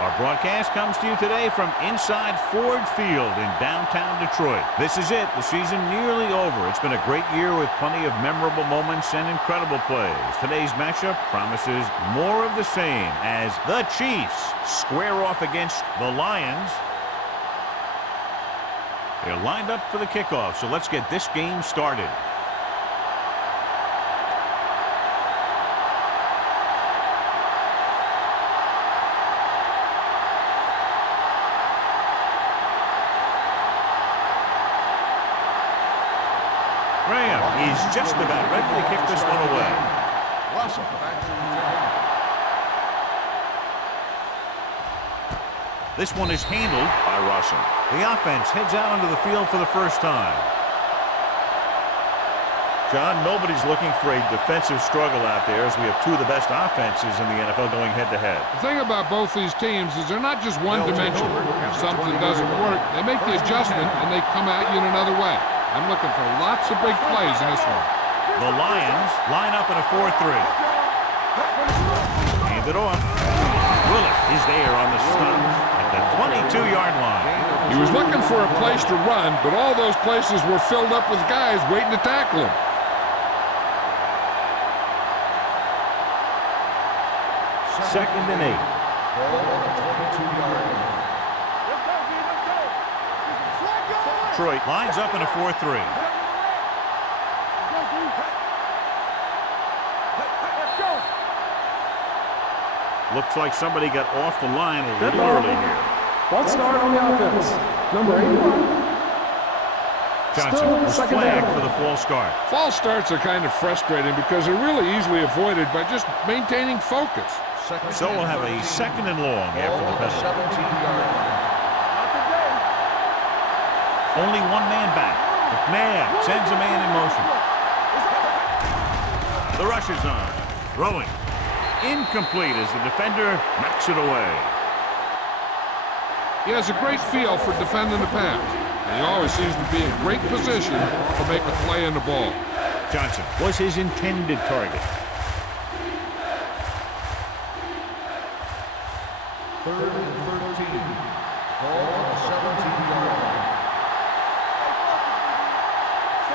Our broadcast comes to you today from inside Ford Field in downtown Detroit. This is it, the season nearly over. It's been a great year with plenty of memorable moments and incredible plays. Today's matchup promises more of the same as the Chiefs square off against the Lions. They're lined up for the kickoff, so let's get this game started. He's just about ready to kick this one away. Russell back to the this one is handled by Russell. The offense heads out onto the field for the first time. John, nobody's looking for a defensive struggle out there as we have two of the best offenses in the NFL going head-to-head. The thing about both these teams is they're not just one-dimensional. If something doesn't work, they make the adjustment and they come at you in another way. I'm looking for lots of big plays in this one. The Lions line up in a 4-3. Hand it off. Willis is there on the stop at the 22-yard line. He was looking for a place to run, but all those places were filled up with guys waiting to tackle him. Second and 8. ball on the 22-yard line. Detroit lines up in a 4-3. Looks like somebody got off the line a little early here. False start on the offense. Number 81. Johnson was flagged for the false start. False starts are kind of frustrating because they're really easily avoided by just maintaining focus. So we'll have a second and long after the penalty. 17-yard line. Only one man back. McMahon sends a man in motion. The rush is on. Throwing. Incomplete as the defender knocks it away. He has a great feel for defending the pass, and he always seems to be in great position to make a play in the ball. Johnson was his intended target. Third and 13. Ball on the 17-yard line.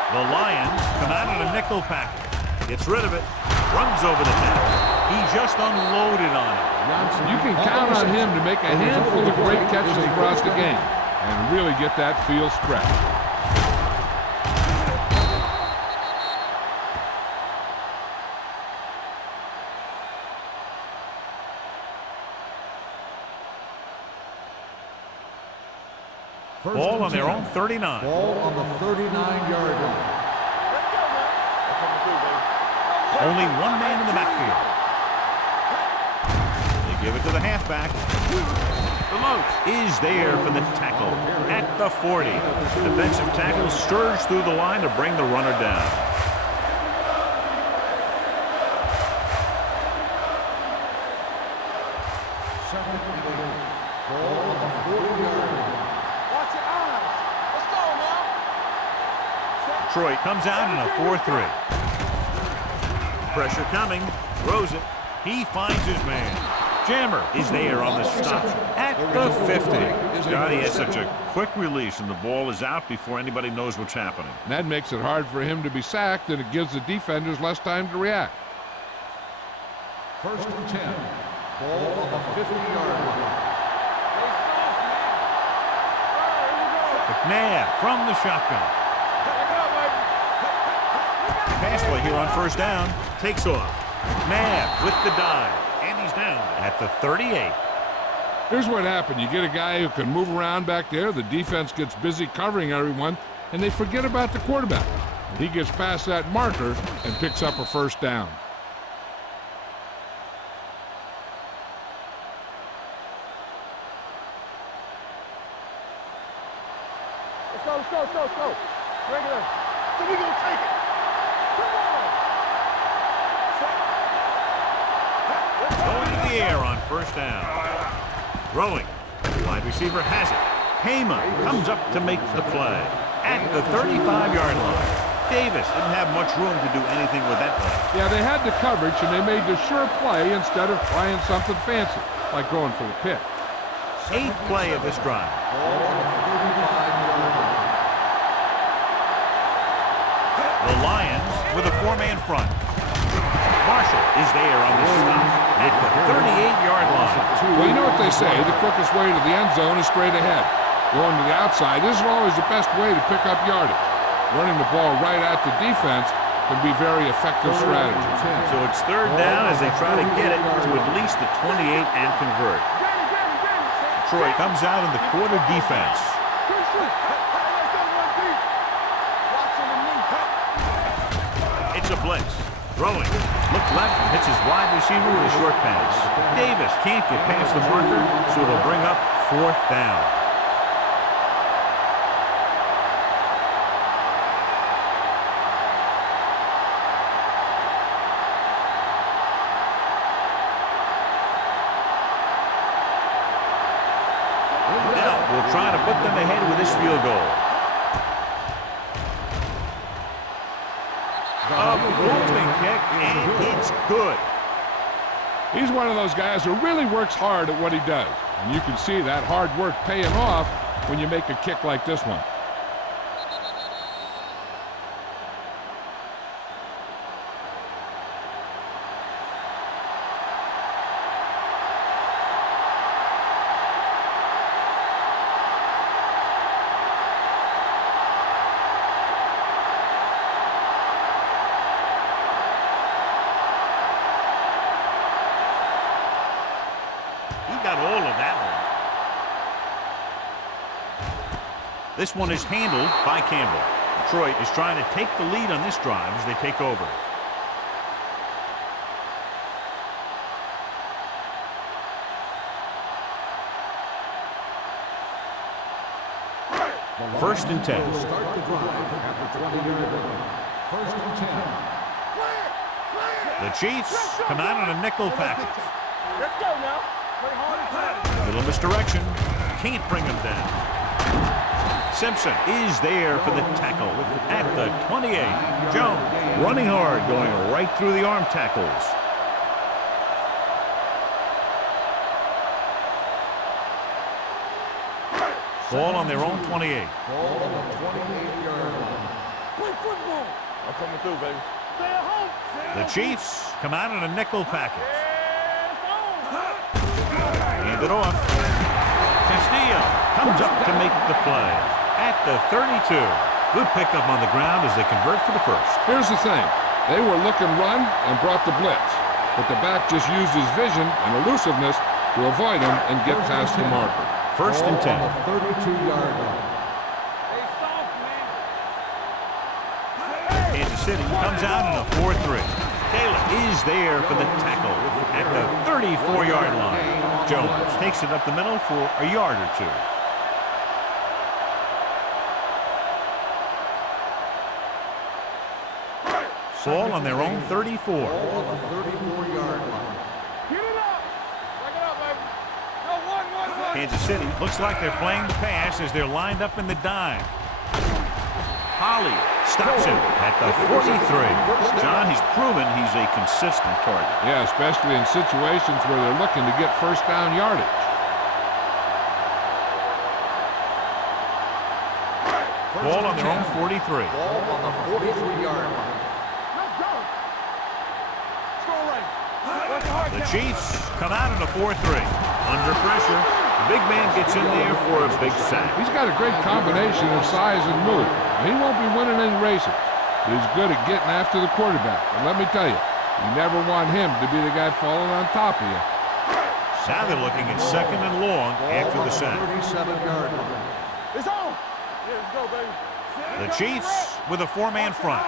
The Lions come out in a nickel package. Gets rid of it. Runs over the net. He just unloaded on it. You can count on him to make a handful of great catches across the game and really get that field stretched. Ball on their own 39. Ball on the 39-yard line. Only one man in the backfield. They give it to the halfback. Is there for the tackle at the 40. Defensive tackle surge through the line to bring the runner down. Second and 8. Ball on the 40-yard line. Watch your eyes. Let's go now. Detroit comes out in a 4-3. Pressure coming. Throws it. He finds his man. Jammer is there on the stop at the 50. Johnny has such a quick release, and the ball is out before anybody knows what's happening. And that makes it hard for him to be sacked, and it gives the defenders less time to react. First and 10. Ball on the 50-yard line. McNabb from the shotgun. Pass play here on first down. Takes off. McNabb with the dive. And he's down at the 38. Here's what happened. You get a guy who can move around back there. The defense gets busy covering everyone, and they forget about the quarterback. He gets past that marker and picks up a first down. Let's go. Bring it in. So we gonna take it. Come on. Going to the air on first down. Throwing. Wide receiver has it. Payma comes up to make the play at the 35-yard line. Davis didn't have much room to do anything with that play. Yeah, they had the coverage, and they made the sure play instead of trying something fancy, like going for the pick. 8th play of this drive. The Lions with a 4-man front. Marshall is there on the stop at the 38-yard line. Well, you know what they say, the quickest way to the end zone is straight ahead. Going to the outside isn't always the best way to pick up yardage. Running the ball right at the defense can be very effective strategy. So it's 3rd down as they try to get it to at least the 28 and convert. Detroit comes out in the quarter defense. It's a blitz. Throwing. Look left and hits his wide receiver with a short pass. Davis can't get past the marker, so it'll bring up 4th down. Now we'll try to put them ahead with this field goal. A moving kick, and it's good. He's one of those guys who really works hard at what he does. And you can see that hard work paying off when you make a kick like this one. Got all of that one. This one is handled by Campbell. Detroit is trying to take the lead on this drive as they take over. First and 10. Start the drive at the 20-yard line. 1st and 10. The Chiefs come out on a nickel package. Let's go now. Little misdirection. Can't bring him down. Simpson is there for the tackle at the 28. Jones running hard, going right through the arm tackles. Ball on their own 28. Ball on the 28-yard line. Play football. I'm coming through, baby. Stay at home. The Chiefs come out in a nickel package. Hand it off. Castillo comes up to make the play at the 32. Good pickup on the ground as they convert for the first. Here's the thing. They were looking run and brought the blitz. But the back just used his vision and elusiveness to avoid him and get past the marker. First and 10. On the 32-yard line. Kansas City comes out in a 4-3. Taylor is there for the tackle at the 34-yard line. Jones takes it up the middle for a yard or two. Ball on their own 34. Ball on the 34-yard line. Get it up. Break it up, baby. Go, one. Kansas City looks like they're playing the pass as they're lined up in the dime. Holly stops him at the 43. John, he's proven he's a consistent target. Yeah, especially in situations where they're looking to get first down yardage. Ball on their own 43. Ball on the 43-yard line. Let's go. Score right. The Chiefs come out in a 4-3. Under pressure, the big man gets in there for a big sack. He's got a great combination of size and move. He won't be winning any races, but he's good at getting after the quarterback. And let me tell you, you never want him to be the guy falling on top of you. Now they're looking at 2nd and long after the sack. 37-yard line. It's on. Yeah, let's go, baby. The Chiefs with a 4-man front.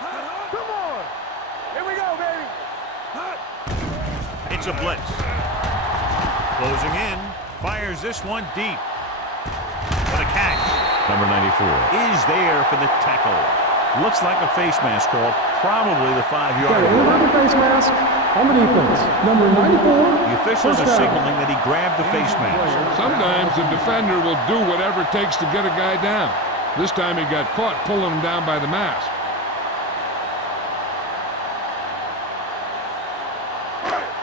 Come on. Here we go, baby. It's a blitz. Closing in. Fires this one deep. What a catch. Number 94 is there for the tackle. Looks like a face mask call. Probably the 5-yard Okay, line. face mask on the defense. Number 94. The officials are First down. signaling that he grabbed the face mask. Sometimes the defender will do whatever it takes to get a guy down. This time he got caught pulling him down by the mask.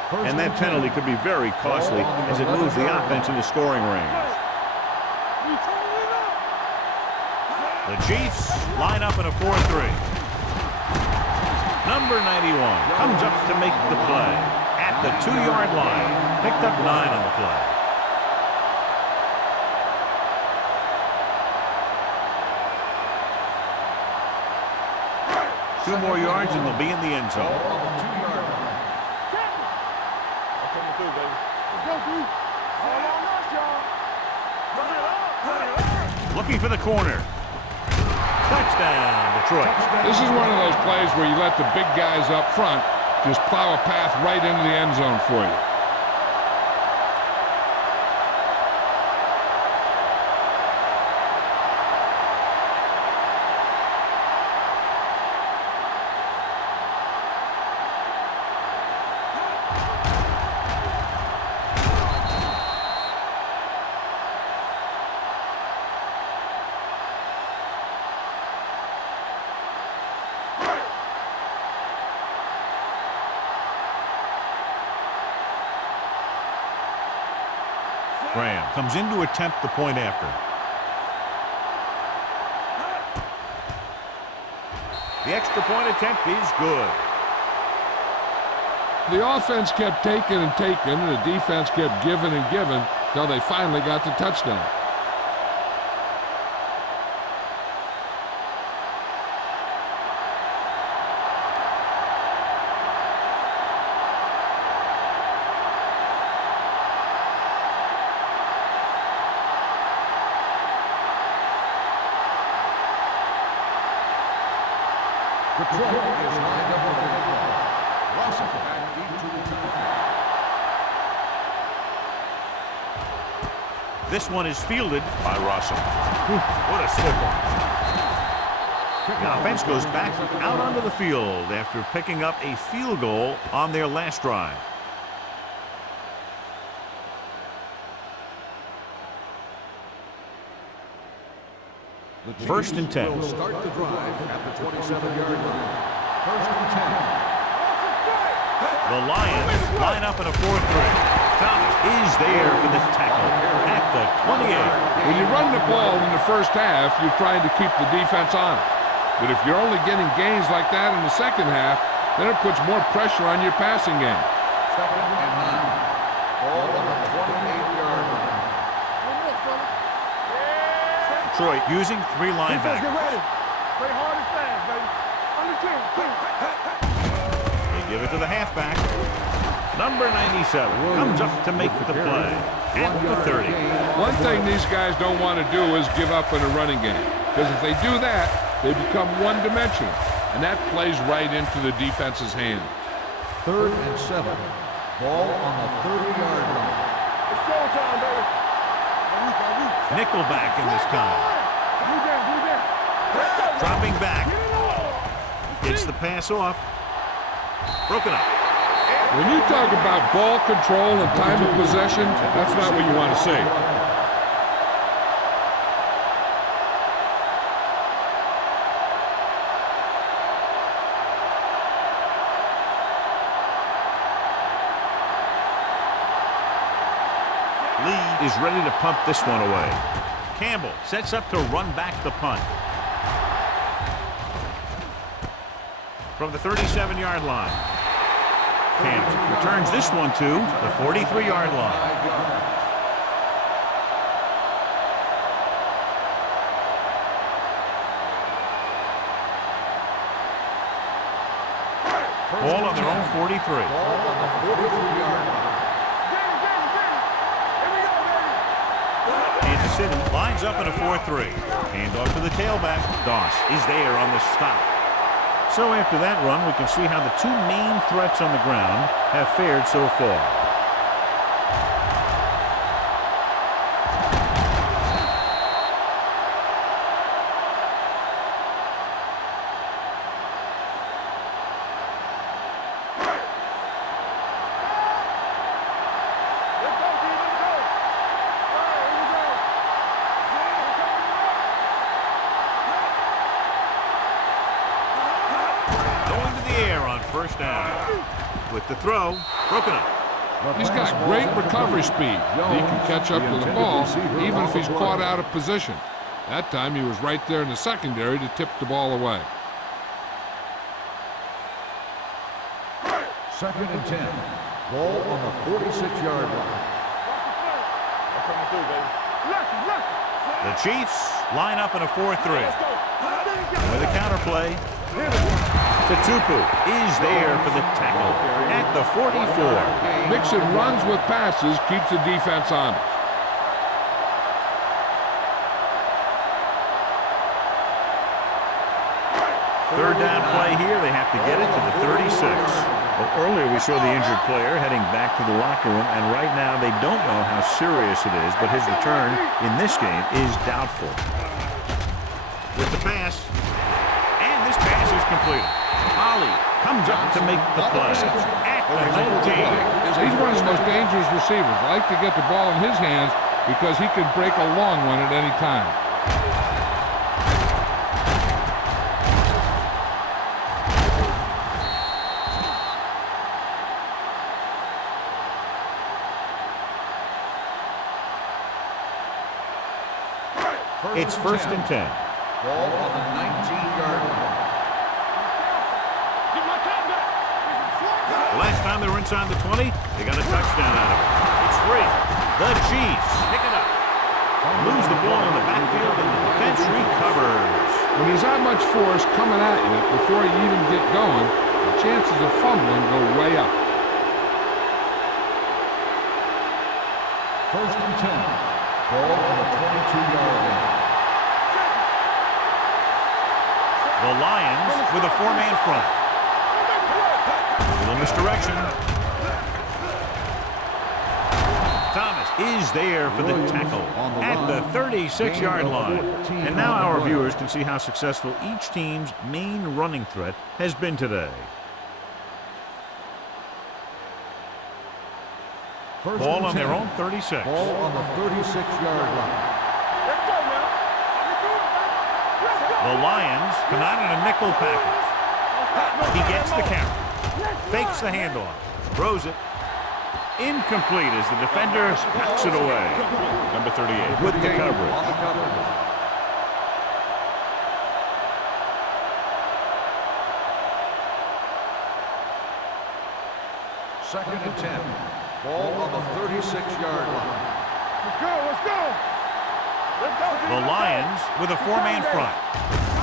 And that penalty could be very costly as it moves the offense into scoring range. The Chiefs line up in a 4-3. Number 91 comes up to make the play at the 2-yard line. Picked up 9 on the play. Two more yards and they'll be in the end zone. Looking for the corner. Touchdown, Detroit. This is one of those plays where you let the big guys up front just plow a path right into the end zone for you. Graham comes in to attempt the point after. The extra point attempt is good. The offense kept taking and taking, and the defense kept giving and giving until they finally got the touchdown. Detroit is lined up for the football. Russell back deep to return. This one is fielded by Russell. What a swift one. The offense goes back out onto the field after picking up a field goal on their last drive. First and 10. Will start the drive at the 27-yard line. First and 10. The Lions line up in a 4-3. Thomas is there for the tackle at the 28. When you run the ball in the first half, you're trying to keep the defense on it. But if you're only getting gains like that in the second half, then it puts more pressure on your passing game. Second and 9. Ball on the 28-yard line. Detroit using 3 Get linebackers. ready. Play hard and fast, baby. Under 10. They give it to the halfback. Number 97 comes up to make the play at the 30. One thing these guys don't want to do is give up in a running game. Because if they do that, they become one-dimensional. And that plays right into the defense's hand. Third and 7. Ball on the 30-yard line. It's showtime, baby. Nickelback in this time. Dropping back. Gets the pass off. Broken up. When you talk about ball control and time of possession, that's not what you want to see. Lee is ready to punt this one away. Campbell sets up to run back the punt. From the 37-yard line. Campbell returns this one to the 43-yard line. Ball on their own 43. Ball on the 43-yard line. Kansas City lines up in a 4-3. Handoff to the tailback. Doss is there on the stop. So after that run, we can see how the two main threats on the ground have fared so far. Going to the air on first down. With the throw, broken up. He's got great recovery speed. He can catch up to the ball even if he's caught out of position. That time he was right there in the secondary to tip the ball away. 2nd and 10. Ball on the 46-yard line. The Chiefs line up in a 4-3. With a counter play, Tupu is there for the tackle at the 44. Mixon runs with passes, keeps the defense honest. Third down play here. They have to get it to the 36. Well, earlier we saw the injured player heading back to the locker room, and right now they don't know how serious it is, but his return in this game is doubtful. With the pass, and this pass is completed. Ollie comes up to make the play at the 19. He's one of the most dangerous receivers. I like to get the ball in his hands because he can break a long one at any time. It's 1st and 10. Ball on the 19-yard line. Last time they were inside the 20, they got a touchdown out of it. It's free. The Chiefs pick it up. Lose the ball in the backfield, and the defense recovers. When there's that much force coming at you before you even get going, the chances of fumbling go way up. 1st and 10. Ball on the 22-yard line. The Lions with a 4-man front. A little misdirection. Thomas is there for the tackle at the 36-yard line. And now our viewers can see how successful each team's main running threat has been today. Ball on their own 36. Ball on the 36-yard line. The Lions come out in a nickel package. He gets the carry. Fakes the handoff. Throws it. Incomplete as the defender packs it away. Number 38 with the coverage. 2nd and 10. Ball on the 36-yard line. Let's go, let's go. Let's go. The Lions with a 4-man front.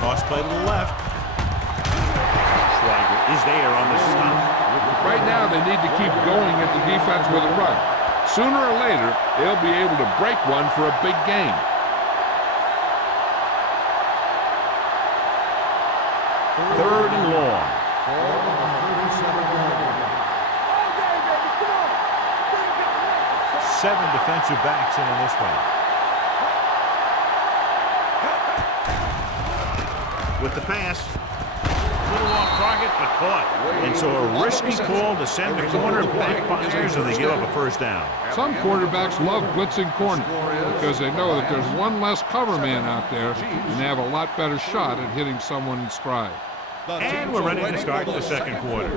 Toss play to the left. Schweiger is there on the stop. Right now, they need to keep going at the defense with a run. Sooner or later, they'll be able to break one for a big game. Third and long. Ball on the 37-yard line. 7 defensive backs in this one. With the pass, a little off target, but caught. And so a risky call to send the corner backfires, and they give up a first down. Some quarterbacks love blitzing corner because they know that there's one less cover man out there, and they have a lot better shot at hitting someone in stride. And we're ready to start the second quarter.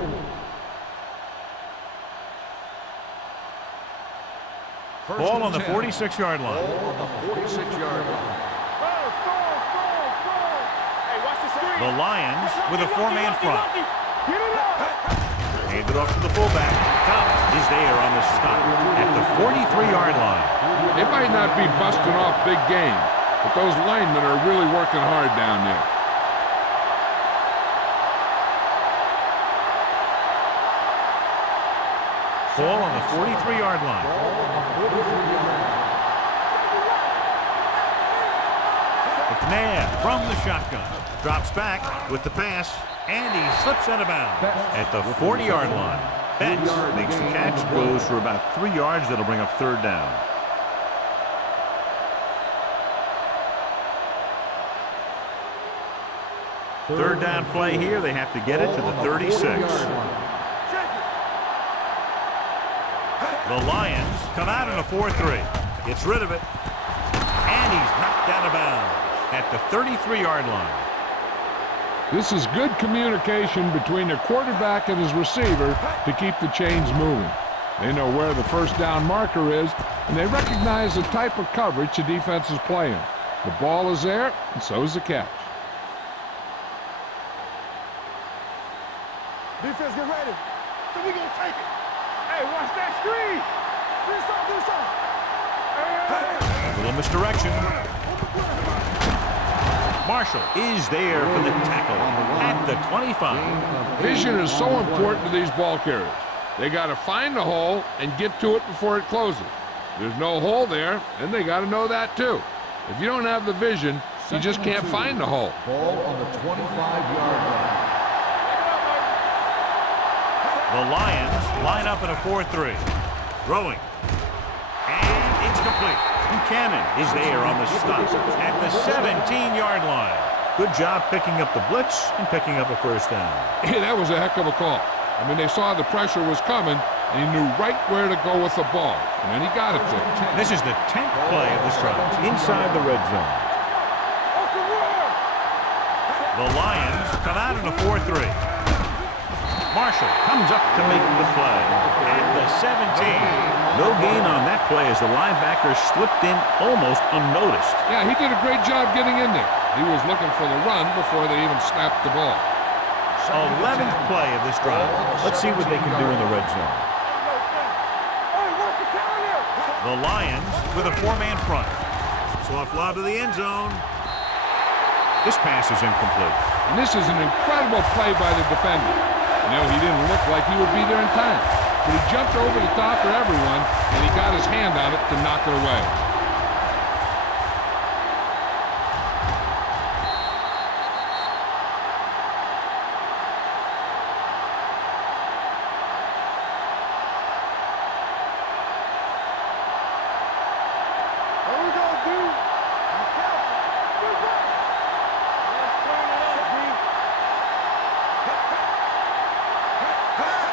Ball on the 46-yard line. Ball on the 46-yard line. The Lions with a 4-man front. Handed off to the fullback. Thomas is there on the stop at the 43-yard line. They might not be busting off big game, but those linemen are really working hard down there. Ball on the 43-yard line. McNabb from the shotgun. Drops back with the pass, and he slips out of bounds at the 40-yard line. Betts makes the catch, goes for about 3 yards. That'll bring up third down. Third down play here. They have to get it to the 36. The Lions come out in a 4-3. Gets rid of it, and he's knocked out of bounds at the 33-yard line. This is good communication between the quarterback and his receiver to keep the chains moving. They know where the first down marker is, and they recognize the type of coverage the defense is playing. The ball is there, and so is the catch. Defense, get ready. So we gonna take it. Hey, watch that screen. Do something. Hey. A little misdirection. Marshall is there for the tackle at the 25. Vision is so important to these ball carriers. They got to find the hole and get to it before it closes. There's no hole there, and they got to know that too. If you don't have the vision, you just can't find the hole. Ball on the 25-yard line. The Lions line up in a 4-3. Throwing. And it's complete. Buchanan is there on the stop at the 17-yard line. Good job picking up the blitz and picking up a first down. Hey, that was a heck of a call. I mean, they saw the pressure was coming, and he knew right where to go with the ball. And then he got it there. This is the 10th play of this drive inside the red zone. The Lions come out in a 4-3. Marshall comes up to make the play at the 17. No gain on that play as the linebacker slipped in almost unnoticed. Yeah, he did a great job getting in there. He was looking for the run before they even snapped the ball. 11th play of this drive. Let's see what they can do in the red zone. The Lions with a 4-man front. Soft lob to the end zone. This pass is incomplete. And this is an incredible play by the defender. You know, he didn't look like he would be there in time. But he jumped over the top of everyone, and he got his hand on it to knock it away.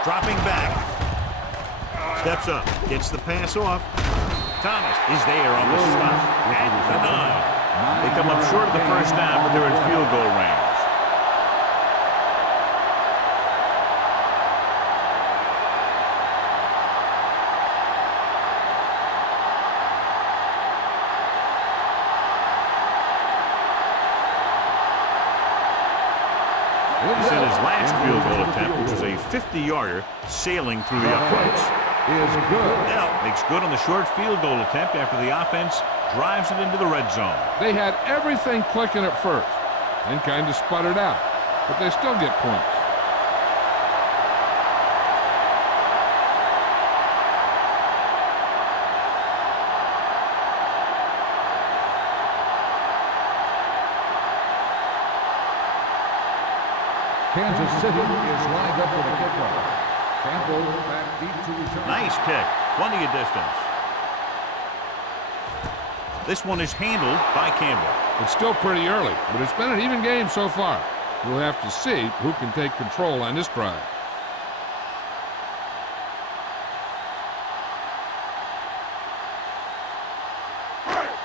Dropping back. Steps up. Gets the pass off. Thomas is there on the stop at the 9. They come up short of the first down, but they're in field goal range. This is his last field goal attempt, which was a 50-yarder sailing through the uprights. Is good. Now makes good on the short field goal attempt after the offense drives it into the red zone. They had everything clicking at first, and kind of sputtered out, but they still get points. Kansas City is lined up for the kickoff. Campbell back deep to return. Nice kick. Plenty of distance. This one is handled by Campbell. It's still pretty early, but it's been an even game so far. We'll have to see who can take control on this drive.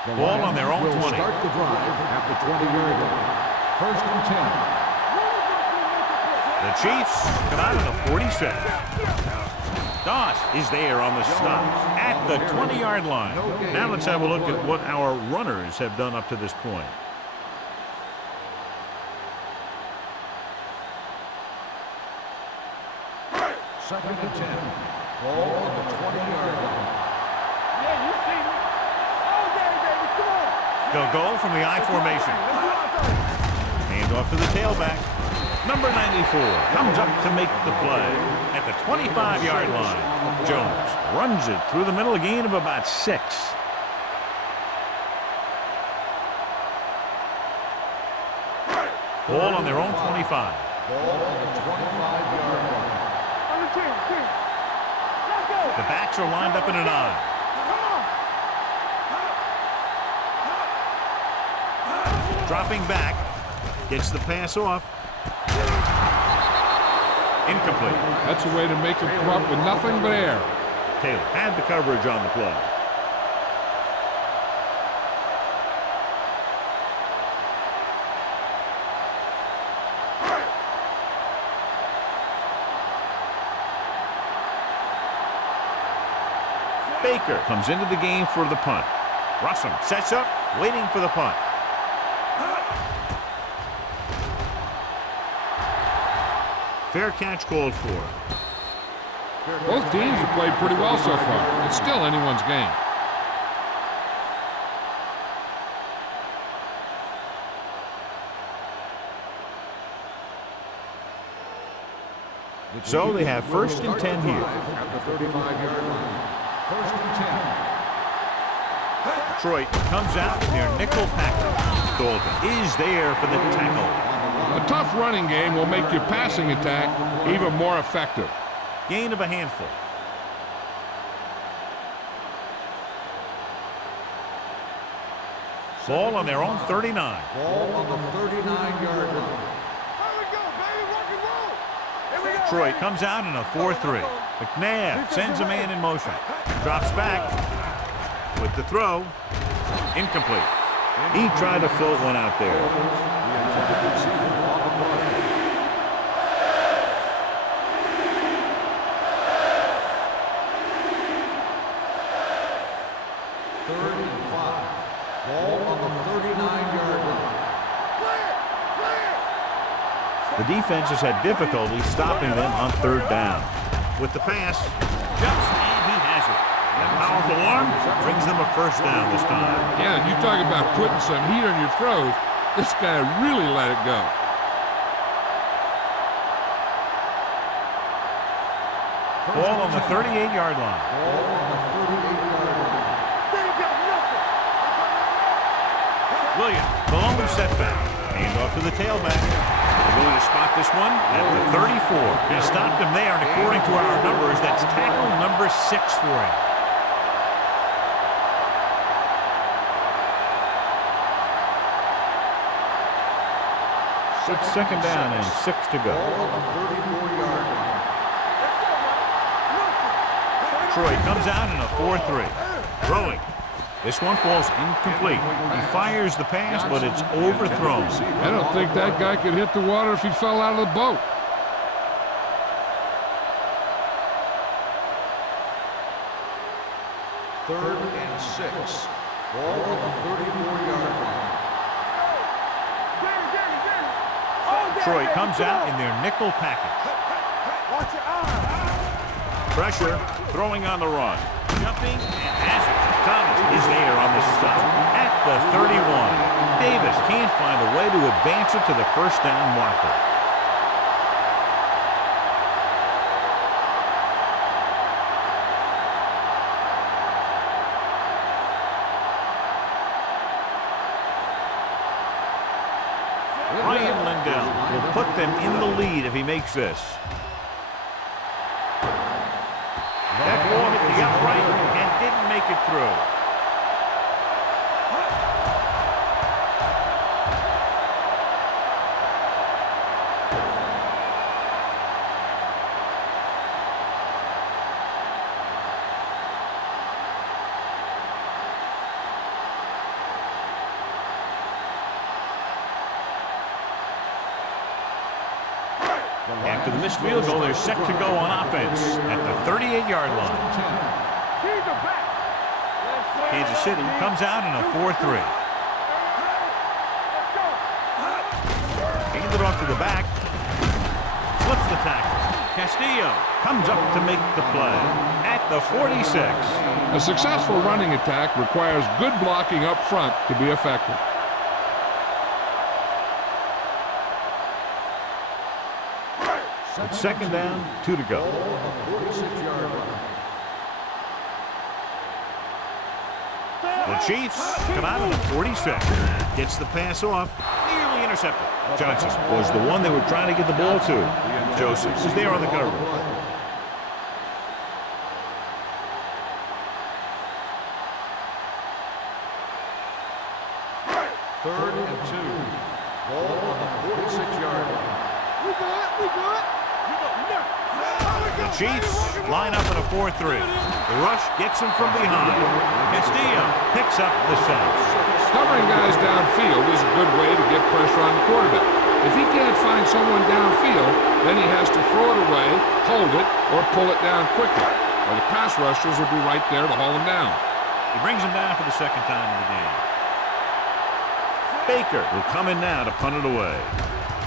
The Ball on their own will 20. Start the drive at the 20-yard line. First and 10. The Chiefs come out of the 46. Doss is there on the stop at the 20-yard line. Now let's have a look at what our runners have done up to this point. Second and 10. Ball on the 20-yard line. Yeah, you see me. All day, baby. Come on. They'll go from the I formation. Hand off to the tailback. Number 94 comes up to make the play at the 25-yard line. Jones runs it through the middle, a gain of about 6. Ball on their own 25. Ball on the 25-yard line. On the 10. Let's go. The backs are lined up in a 9. Come on. Dropping back, gets the pass off. Incomplete. That's a way to make him come up with nothing but air. Taylor had the coverage on the play. Baker comes into the game for the punt. Russell sets up, waiting for the punt. Fair catch called for. Both teams have played pretty well so far. It's still anyone's game. So they have 1st and 10 here. At the 35-yard line. 1st and 10. Detroit comes out in their nickel package. Dalton is there for the tackle. A tough running game will make your passing attack even more effective. Gain of a handful. Ball on their own 39. Ball on the 39-yard line. Here we go, baby. Rock and roll. Here we go. Detroit comes out in a 4-3. McNabb sends a man in motion. Drops back with the throw. Incomplete. He tried to float one out there. Third and 5. Ball on the 39-yard line. The defense has had difficulty stopping them on 3rd down. With the pass, jumps and he has it. That powerful arm brings them a 1st down this time. Yeah, you talk about putting some heat on your throws. This guy really let it go. Ball on the 38-yard line. Ball on the 38-yard line. Williams, the lone setback. Hand off to the tailback. They're going to spot this one at the 34. They stopped him there, and according to our numbers, that's tackle number 6 for him. It's 2nd down and 6 to go. Ball on the 34-yard line. Detroit comes out in a 4-3. Throwing. This one falls incomplete. He fires the pass, but it's overthrown. I don't think that guy could hit the water if he fell out of the boat. Third and 6. Ball on the 34-yard line. Detroit comes out in their nickel package. Watch your eyes. Pressure, throwing on the run. Jumping and has it. Thomas is there on the stop at the 31. Davis can't find a way to advance it to the 1st down marker. Ryan Lindell will put them in the lead if he makes this. That ball hit the upright and didn't make it through. After the missed field goal, they're set to go on offense at the 38-yard line. Kansas City comes out in a 4-3. Handed off to the back. Slips the tackle. Castillo comes up to make the play at the 46. A successful running attack requires good blocking up front to be effective. It's 2nd down, 2 to go. The Chiefs come out on the 46. Gets the pass off, nearly intercepted. Johnson was the one they were trying to get the ball to. Joseph is there on the cover. Third and 2. Ball on the 46-yard line. We good. The Chiefs line up in a 4-3. The rush gets him from behind. Castillo picks up the sack. Covering guys downfield is a good way to get pressure on the quarterback. If he can't find someone downfield, then he has to throw it away, hold it, or pull it down quickly. or the pass rushers will be right there to haul him down. He brings him down for the second time in the game. Baker will come in now to punt it away.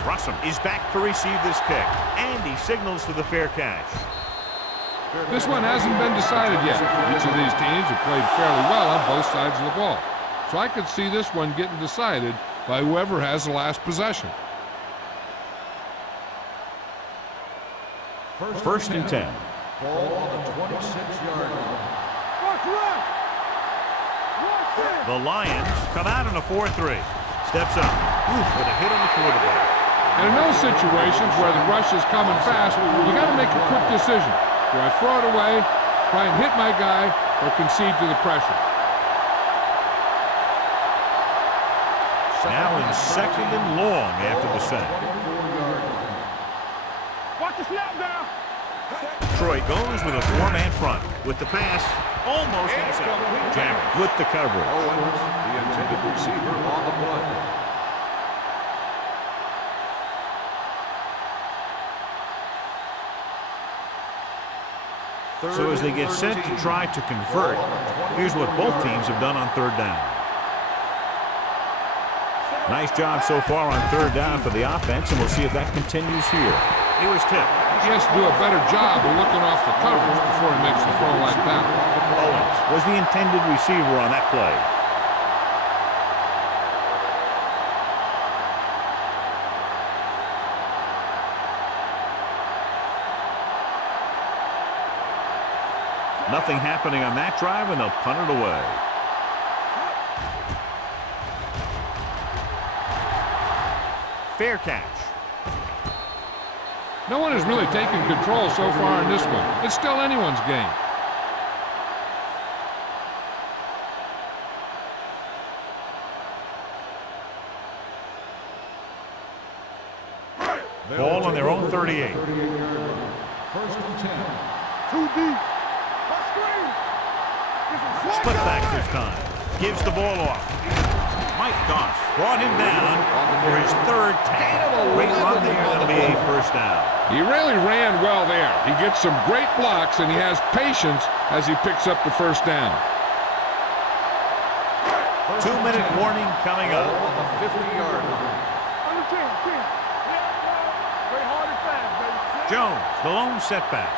Russell is back to receive this kick, and he signals for the fair catch. This one hasn't been decided yet. Each of these teams have played fairly well on both sides of the ball. So I could see this one getting decided by whoever has the last possession. First and 10. Ball on the 26-yard line. Watch left. Watch it. The Lions come out in a 4-3. Steps up. Oof, with a hit on the quarterback. And in those situations where the rush is coming fast, you got to make a quick decision. Do I throw it away, try and hit my guy, or concede to the pressure? Now in second and long after the sack. Watch the snap now. Troy goes with a four-man front. With the pass, almost intercepted. Jammer with the coverage. Owens, the intended receiver on the play. So as they get set to try to convert, here's what both teams have done on third down. Nice job so far on third down for the offense, and we'll see if that continues here. He was tipped. He has to do a better job of looking off the coverage before he makes the throw like that. Owens was the intended receiver on that play. Nothing happening on that drive, and they'll punt it away. Fair catch. No one has really taken control so far in this one. It's still anyone's game. Ball on their own 38. First and 10. Too deep. Let's screen. Split back this time. Gives the ball off. Mike Goss brought him down for his third tackle. Great run there. That'll be a first down. He really ran well there. He gets some great blocks, and he has patience as he picks up the first down. 2-minute warning coming up. Ball on the 50-yard line. On the 10. Very hard and fast, baby. Jones, the lone setback.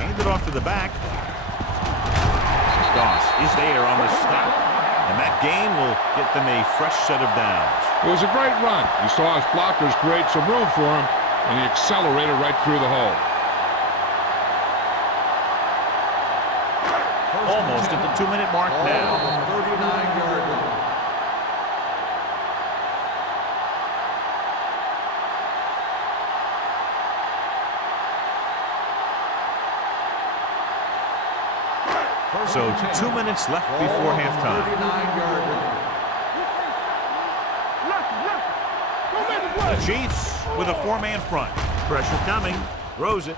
Handed off to the back. Goss is there on the stop. And that gain will get them a fresh set of downs. It was a great run. He saw his blockers create some room for him, and he accelerated right through the hole. Almost at the 2-minute mark Ball on now. the 39-yard line. So 2 minutes left before halftime. 39-yard line. The Chiefs with a four-man front. Pressure coming. Throws it.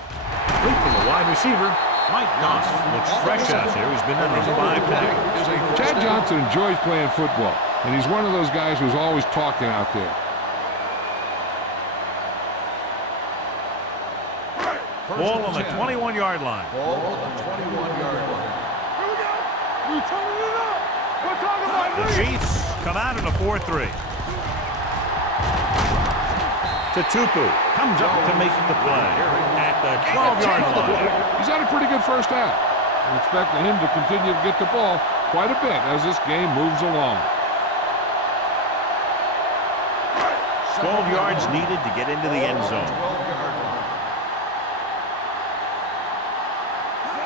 Leap from the wide receiver. Mike Goss looks fresh out there. He's been under 5 tackles. Chad Johnson enjoys playing football, and he's one of those guys who's always talking out there. Ball on the 21-yard line. Ball on the 21-yard line. Here we go. We turning it up. We're talking about The Chiefs come out in a 4-3. Tupu comes up to make the play at the 12-yard line. He's had a pretty good first half. I'm expecting him to continue to get the ball quite a bit as this game moves along. 12 yards needed to get into the end zone. 12-yard line.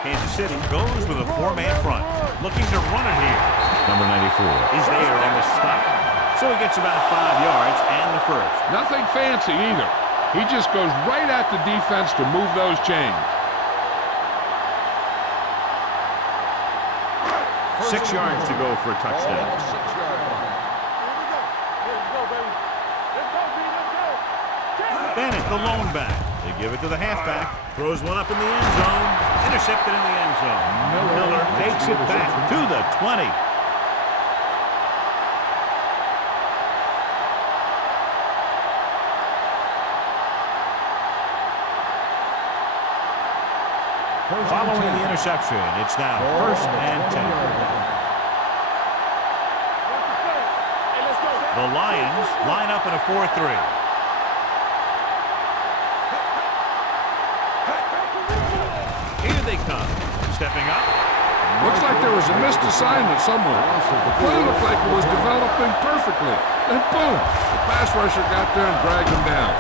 Kansas City goes with a four-man front, looking to run it here. Number 94 is there on the stop. So he gets about 5 yards and the first. Nothing fancy either. He just goes right at the defense to move those chains. 6 yards to go for a Ball on touchdown. the 6-yard line. Here we go, baby. Let's go, B. Let's go. Bennett, the lone back. They give it to the halfback. Throws one up in the end zone. Intercepted in the end zone. Miller takes it back to the 20. Following the interception, it's now 1st and 10. The Lions line up in a 4-3. Here they come. Stepping up. Looks like there was a missed assignment somewhere. The play looked like it was developing perfectly. Then boom, the pass rusher got there and dragged him down.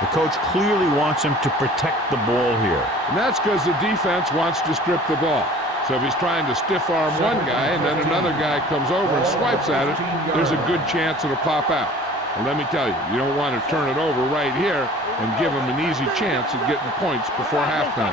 The coach clearly wants him to protect the ball here. And that's because the defense wants to strip the ball. So if he's trying to stiff arm one guy and then another guy comes over and swipes at it, there's a good chance it'll pop out. And let me tell you, you don't want to turn it over right here and give him an easy chance at getting points before halftime.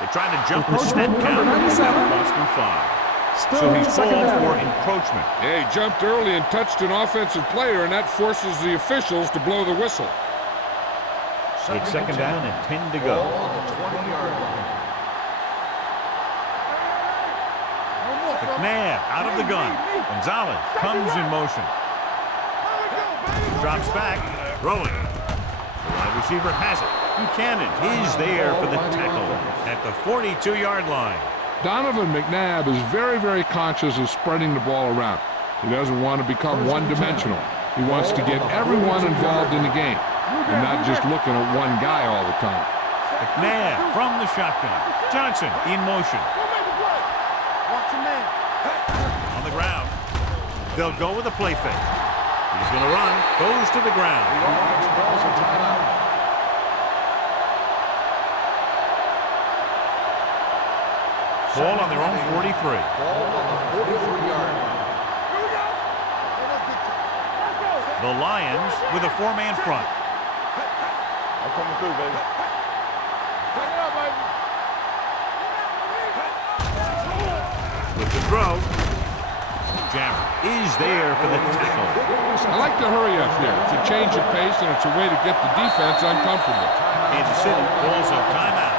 They're trying to jump the snap count. That'll cost him 5. So he's called for encroachment. Yeah, he jumped early and touched an offensive player, and that forces the officials to blow the whistle. It's 2nd down and 10 to go. Ball on the 20-yard line. McNabb out of the gun. Gonzalez comes in motion. Drops back, throwing. The wide receiver has it. Buchanan is there for the tackle at the 42-yard line. Donovan McNabb is very, very conscious of spreading the ball around. He doesn't want to become one-dimensional. He wants to get everyone involved in the game and not just looking at one guy all the time. McNabb from the shotgun. Johnson in motion. On the ground. They'll go with a play fake. He's going to run. Goes to the ground. The offense calls a timeout. Ball on their own 43. Ball on the 43-yard line. The Lions with a 4-man front. I'm coming through, baby. With the throw. Jammer is there for the tackle. I like to hurry up here. It's a change of pace, and it's a way to get the defense uncomfortable. Kansas City calls a timeout.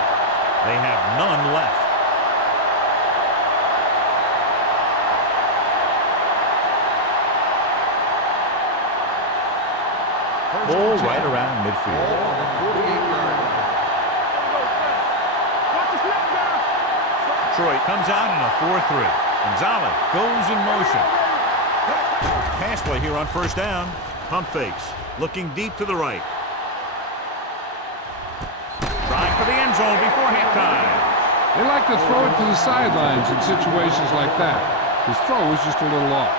They have none left. Ball right around midfield. Ball on the 48-yard line. Detroit comes out in a 4-3. Gonzalez goes in motion. Pass play here on 1st down. Pump fakes. Looking deep to the right. Trying for the end zone before halftime. They like to throw it to the sidelines in situations like that. His throw was just a little off.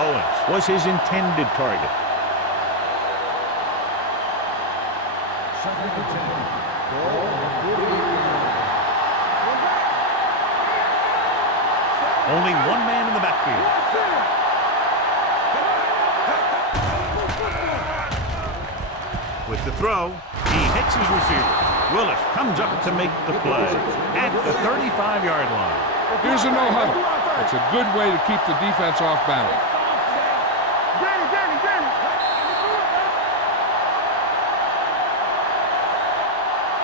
Owens was his intended target. 2nd and 10. Ball on the 48-yard line. Only one man in the backfield. With the throw, he hits his receiver. Willis comes up to make the play at the 35-yard line. Here's a no-huddle. It's a good way to keep the defense off balance.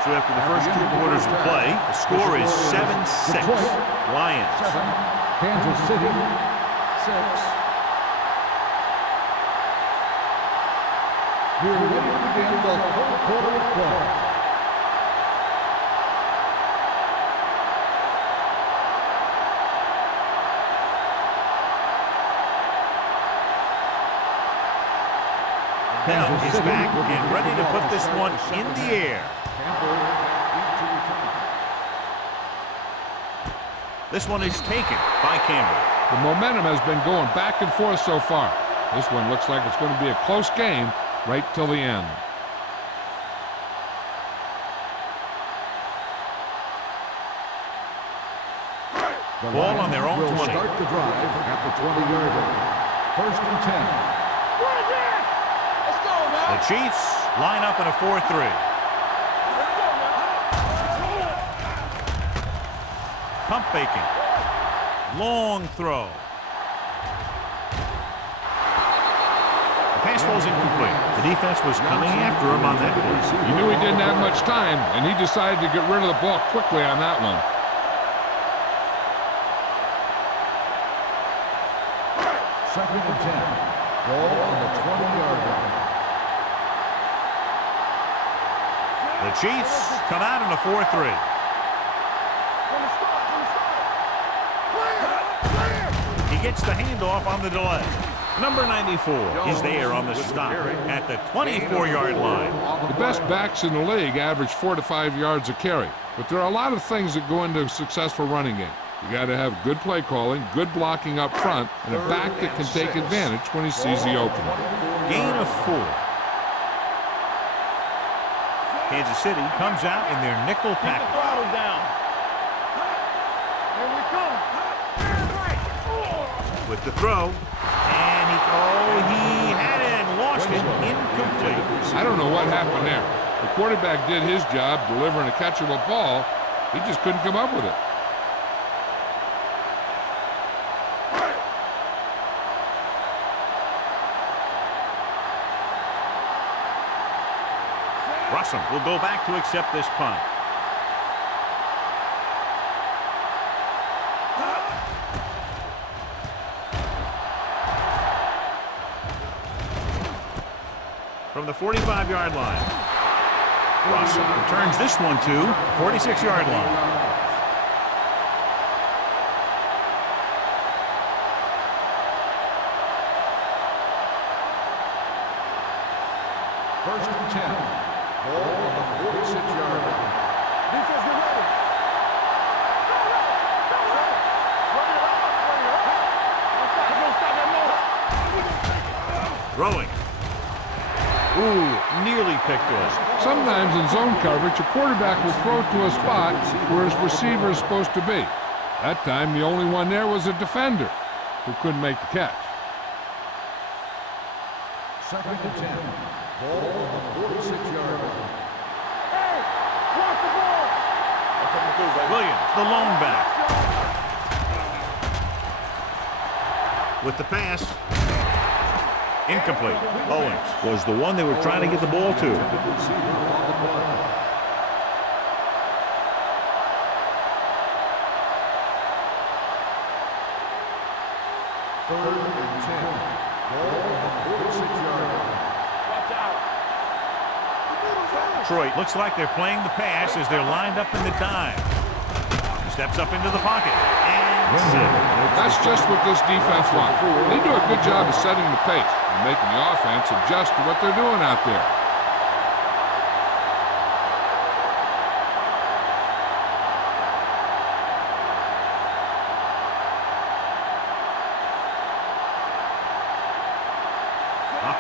So after the first 2 quarters of play, the score is 7-6. Lions. 7. Kansas City 6. We're ready to begin the 4th quarter of play. Now is back and ready to put this one in the air. This one is taken by Campbell. The momentum has been going back and forth so far. This one looks like it's going to be a close game right till the end. Ball on their own 20. Will start the drive at the 20-yard line. 1st and 10. The Chiefs line up in a 4-3. Pump faking. Long throw. The pass falls incomplete. The defense was coming after him on that play. He knew he didn't have much time, and he decided to get rid of the ball quickly on that one. Second and 10. Ball on the 20-yard line. The Chiefs come out in a 4-3. He gets the handoff on the delay. Number 94 is there on the stop at the 24-yard line. The best backs in the league average 4 to 5 yards a carry, but there are a lot of things that go into a successful running game. You got to have good play calling, good blocking up front, and a back that can take advantage when he sees the opening. Gain of 4. Kansas City comes out in their nickel package. With the throw, and he had it and lost it, incomplete. I don't know what happened there. The quarterback did his job delivering a catchable ball. He just couldn't come up with it. Russell will go back to accept this punt. From the 45-yard line, Russell returns this one to 46-yard line. First and 10. Ball on the 46-yard line. Defense, get ready. Throwing. Ooh, nearly picked off. Sometimes in zone coverage, a quarterback will throw to a spot where his receiver is supposed to be. That time, the only one there was a defender who couldn't make the catch. Second and 10. Ball on the 46-yard line. Hey, watch the ball. Williams, the lone back. With the pass. Incomplete. Owens was the one they were trying to get the ball to. Third and 10. Ball on the 46-yard line. Watch out. Detroit looks like they're playing the pass as they're lined up in the dime. He steps up into the pocket and That's just what this defense wants. They do a good job of setting the pace and making the offense adjust to what they're doing out there.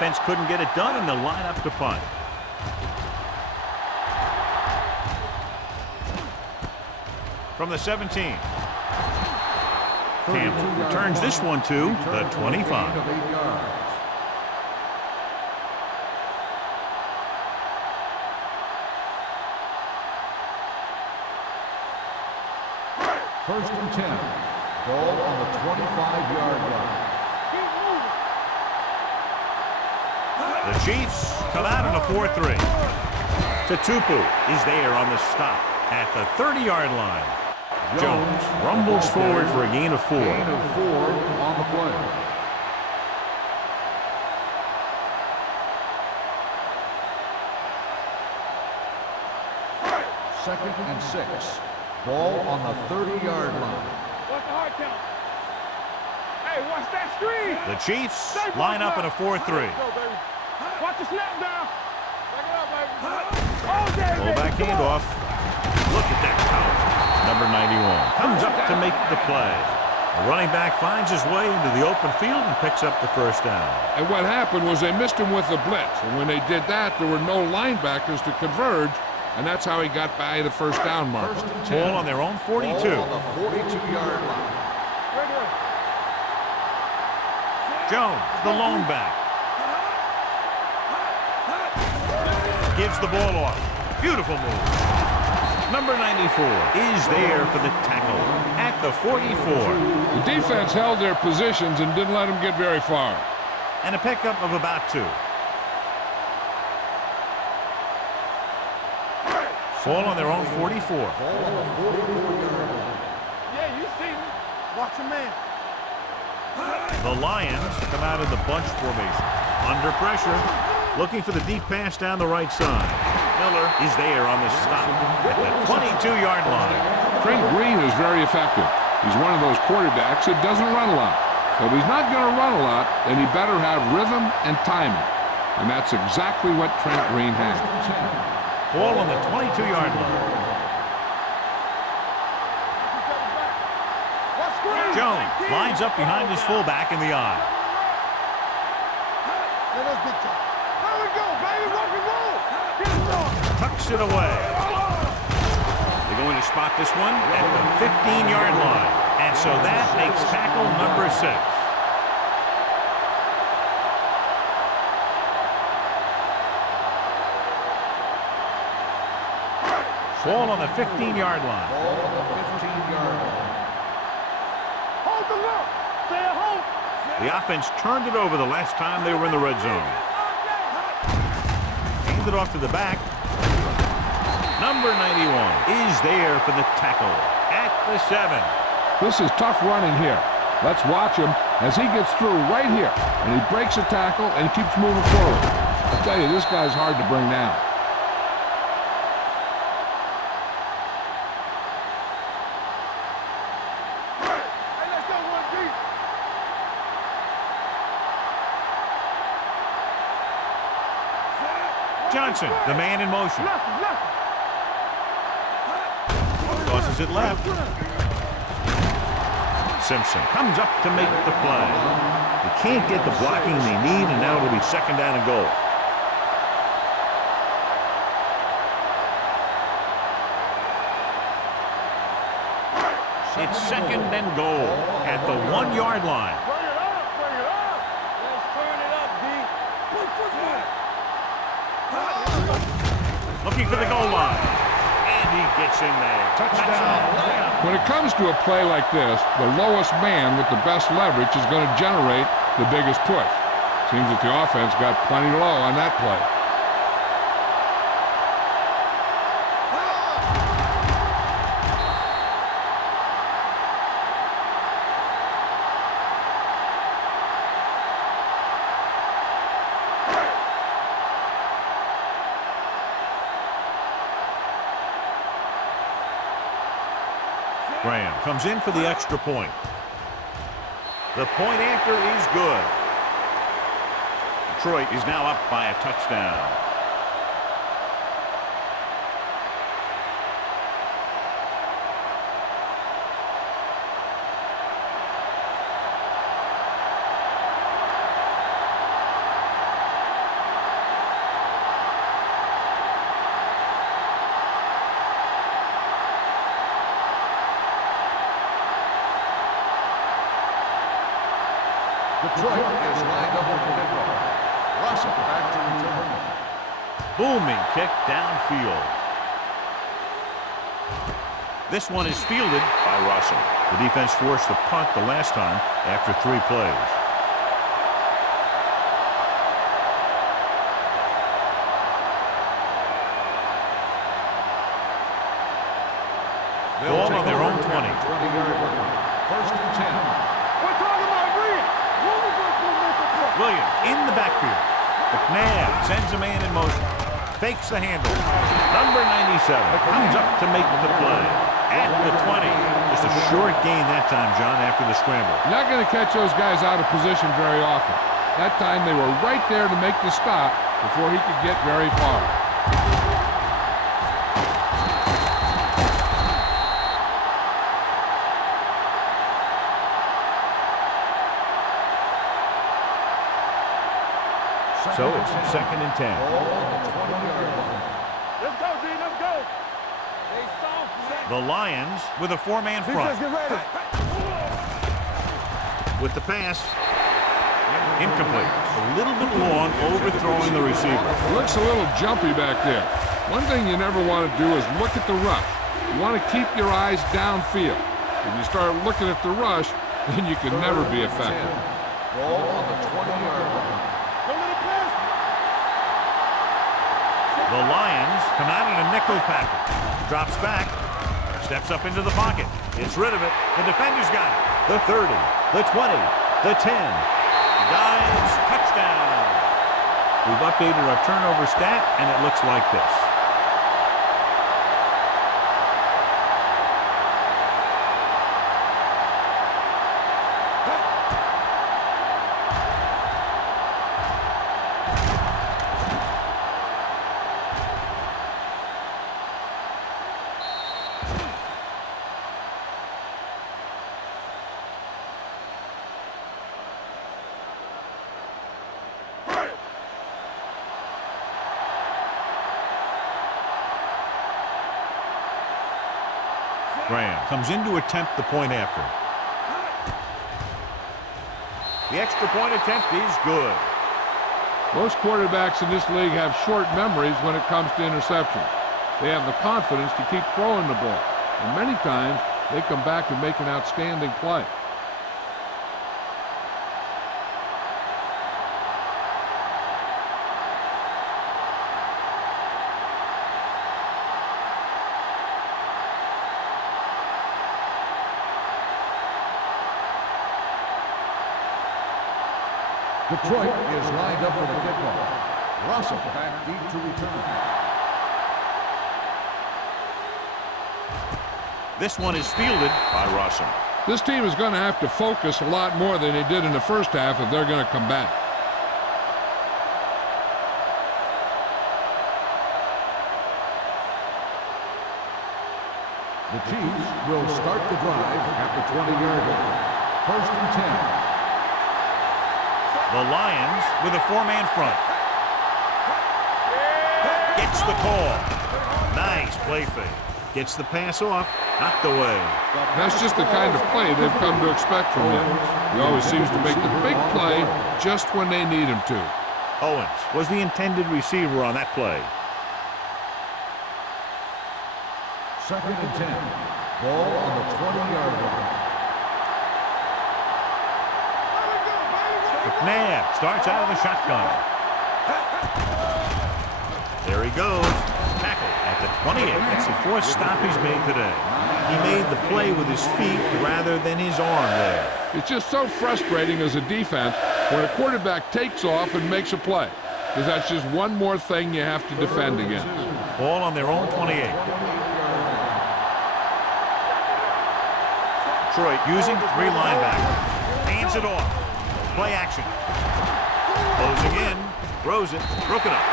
offense couldn't get it done in the lineup to punt. From the 17. Campbell returns this one to the 25. First and 10. Ball on the 25-yard line. The Chiefs come out in a 4-3. Tatupu is there on the stop at the 30-yard line. Jones rumbles forward for a gain of 4. Gain of 4 on the play. Second and 6. Ball on the 30-yard line. What's the hard count? Hey, watch that screen. The Chiefs line up in a 4-3. Watch the snap down. Back it up, baby. All day, Full back handoff. Look at that power. Number 91 comes up to make the play. The running back finds his way into the open field and picks up the first down. And what happened was they missed him with the blitz. And when they did that, there were no linebackers to converge. And that's how he got by the first down mark. First and 10. Ball on their own 42. Ball on the 42-yard line. Jones, the lone back. Gives the ball off. Beautiful move. Number 94 is there for the tackle at the 44. The defense held their positions and didn't let them get very far. and a pickup of about 2. Ball on their own 44. Ball on the 44-yard line. Yeah, you see me. Watch your man. The Lions come out in the bunch formation. Under pressure, looking for the deep pass down the right side. Miller is there on the stop at the 22-yard line. Trent Green is very effective. He's one of those quarterbacks that doesn't run a lot. So if he's not going to run a lot, then he better have rhythm and timing. And that's exactly what Trent Green has. Ball on the 22-yard line. Jones lines up behind his fullback in the eye. Let us big time. There we go, baby. Rock and roll. Get it started. Tucks it away. They're going to spot this one at the 15-yard line. And so that makes tackle number 6. Ball on the 15-yard line. Ball on the 15-yard line. Hold the look. Stay at home. The offense turned it over the last time they were in the red zone. Handed off to the back. Number 91 is there for the tackle at the 7. This is tough running here. Let's watch him as he gets through right here. And he breaks a tackle and keeps moving forward. I tell you, this guy's hard to bring down. Hey, let's go one deep. Johnson, the man in motion. Left. Tosses it left. Simpson comes up to make the play. They can't get the blocking they need, and now it'll be 2nd down and goal. It's 2nd and goal at the 1-yard line. Bring it up. Let's turn it up, D. Looking for the goal line. And he gets in there. Touchdown. When it comes to a play like this, the lowest man with the best leverage is going to generate the biggest push. Seems that the offense got plenty low on that play. Graham comes in for the extra point. The point after is good. Detroit is now up by a touchdown. Detroit is lined up for kickoff. Russell back to return. Booming kick downfield. This one is fielded by Russell. The defense forced the punt the last time after 3 plays. Ball on their own 20. 20-yard line. 1st and 10. We're talking about Green. Williams in the backfield. McNabb sends a man in motion. Fakes the handle. Number 97 comes up to make the play. At the 20. Just a short gain that time, John, after the scramble. Not going to catch those guys out of position very often. That time they were right there to make the stop before he could get very far. So it's 2nd and 10. Ball on the 20-yard line. Let's go, D. Let's go. They soft, man. The Lions with a 4-man front. Get ready. With the pass. Incomplete. A little bit long, overthrowing the receiver. Looks a little jumpy back there. One thing you never want to do is look at the rush. You want to keep your eyes downfield. If you start looking at the rush, then you can never be effective. Ball on the 20-yard line. Don't let it pass. The Lions come out in a nickel package. Drops back. Steps up into the pocket. Gets rid of it. The defender's got it. The 30. The 20. The 10. Dives. Touchdown. We've updated our turnover stat, and it looks like this. Graham comes in to attempt the point after. The extra point attempt is good. Most quarterbacks in this league have short memories when it comes to interceptions. They have the confidence to keep throwing the ball, and many times they come back and make an outstanding play. Detroit is lined up for the kickoff. Russell back deep to return. This one is fielded by Russell. This team is going to have to focus a lot more than they did in the first half if they're going to come back. The Chiefs will start the drive at the 20-yard line. 1st and 10. The Lions with a four-man front. Gets the call. Nice play fake. Gets the pass off. Knocked away. That's just the kind of play they've come to expect from him. He always seems to make the big play just when they need him to. Owens was the intended receiver on that play. 2nd and 10. Ball on the 20-yard line. McNabb starts out of the shotgun. There he goes. Tackle at the 28. That's the 4th stop he's made today. He made the play with his feet rather than his arm there. It's just so frustrating as a defense when a quarterback takes off and makes a play, because that's just one more thing you have to defend against. Ball on their own 28. Detroit using 3 linebackers. Hands it off. Play action. Closing in. Throws it. Broken up.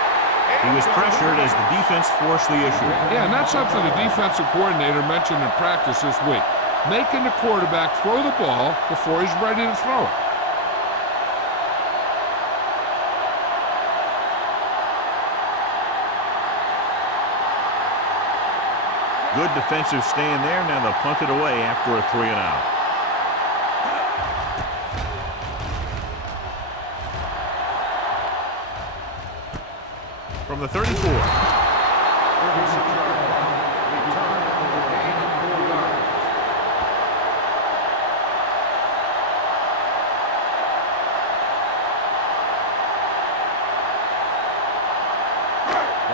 He was pressured as the defense forced the issue. Yeah, and that's something the defensive coordinator mentioned in practice this week. Making the quarterback throw the ball before he's ready to throw it. Good defensive stand there. Now they'll punt it away after a 3-and-out. From the 34. 36-yard line. Return for the gain of 4 yards.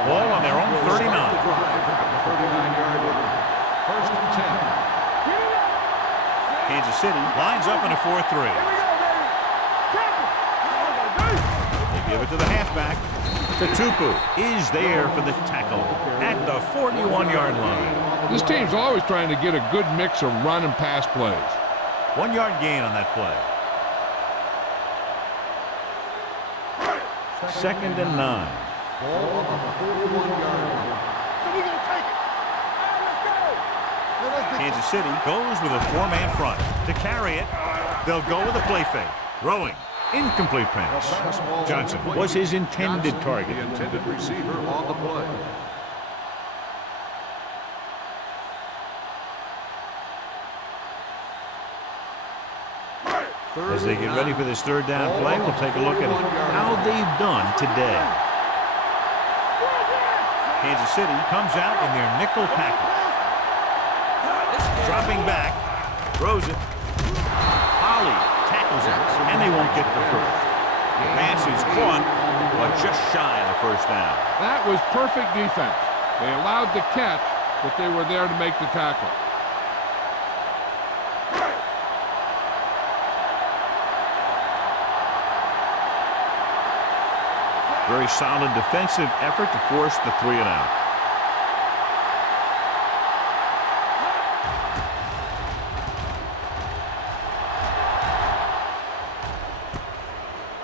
Ball on their own 39. The drive at the 39-yard line. 1st and 10. Kansas City lines up in a 4-3. They give it to the halfback. Tupu is there for the tackle at the 41-yard line. This team's always trying to get a good mix of run and pass plays. 1-yard gain on that play. 2nd and 9. Ball on the 41-yard line. So we gonna take it. Let's go. Kansas City goes with a 4-man front. To carry it, they'll go with a play fake. Throwing. Incomplete pass. Johnson was his intended target. The intended receiver on the play. As they get ready for this 3rd down play, we'll take a look at how they've done today. Kansas City comes out in their nickel package. Dropping back. Throws it. Holly tackles him, and they won't get the first. The pass is caught, but just shy of the first down. That was perfect defense. They allowed the catch, but they were there to make the tackle. Very solid defensive effort to force the 3 and out.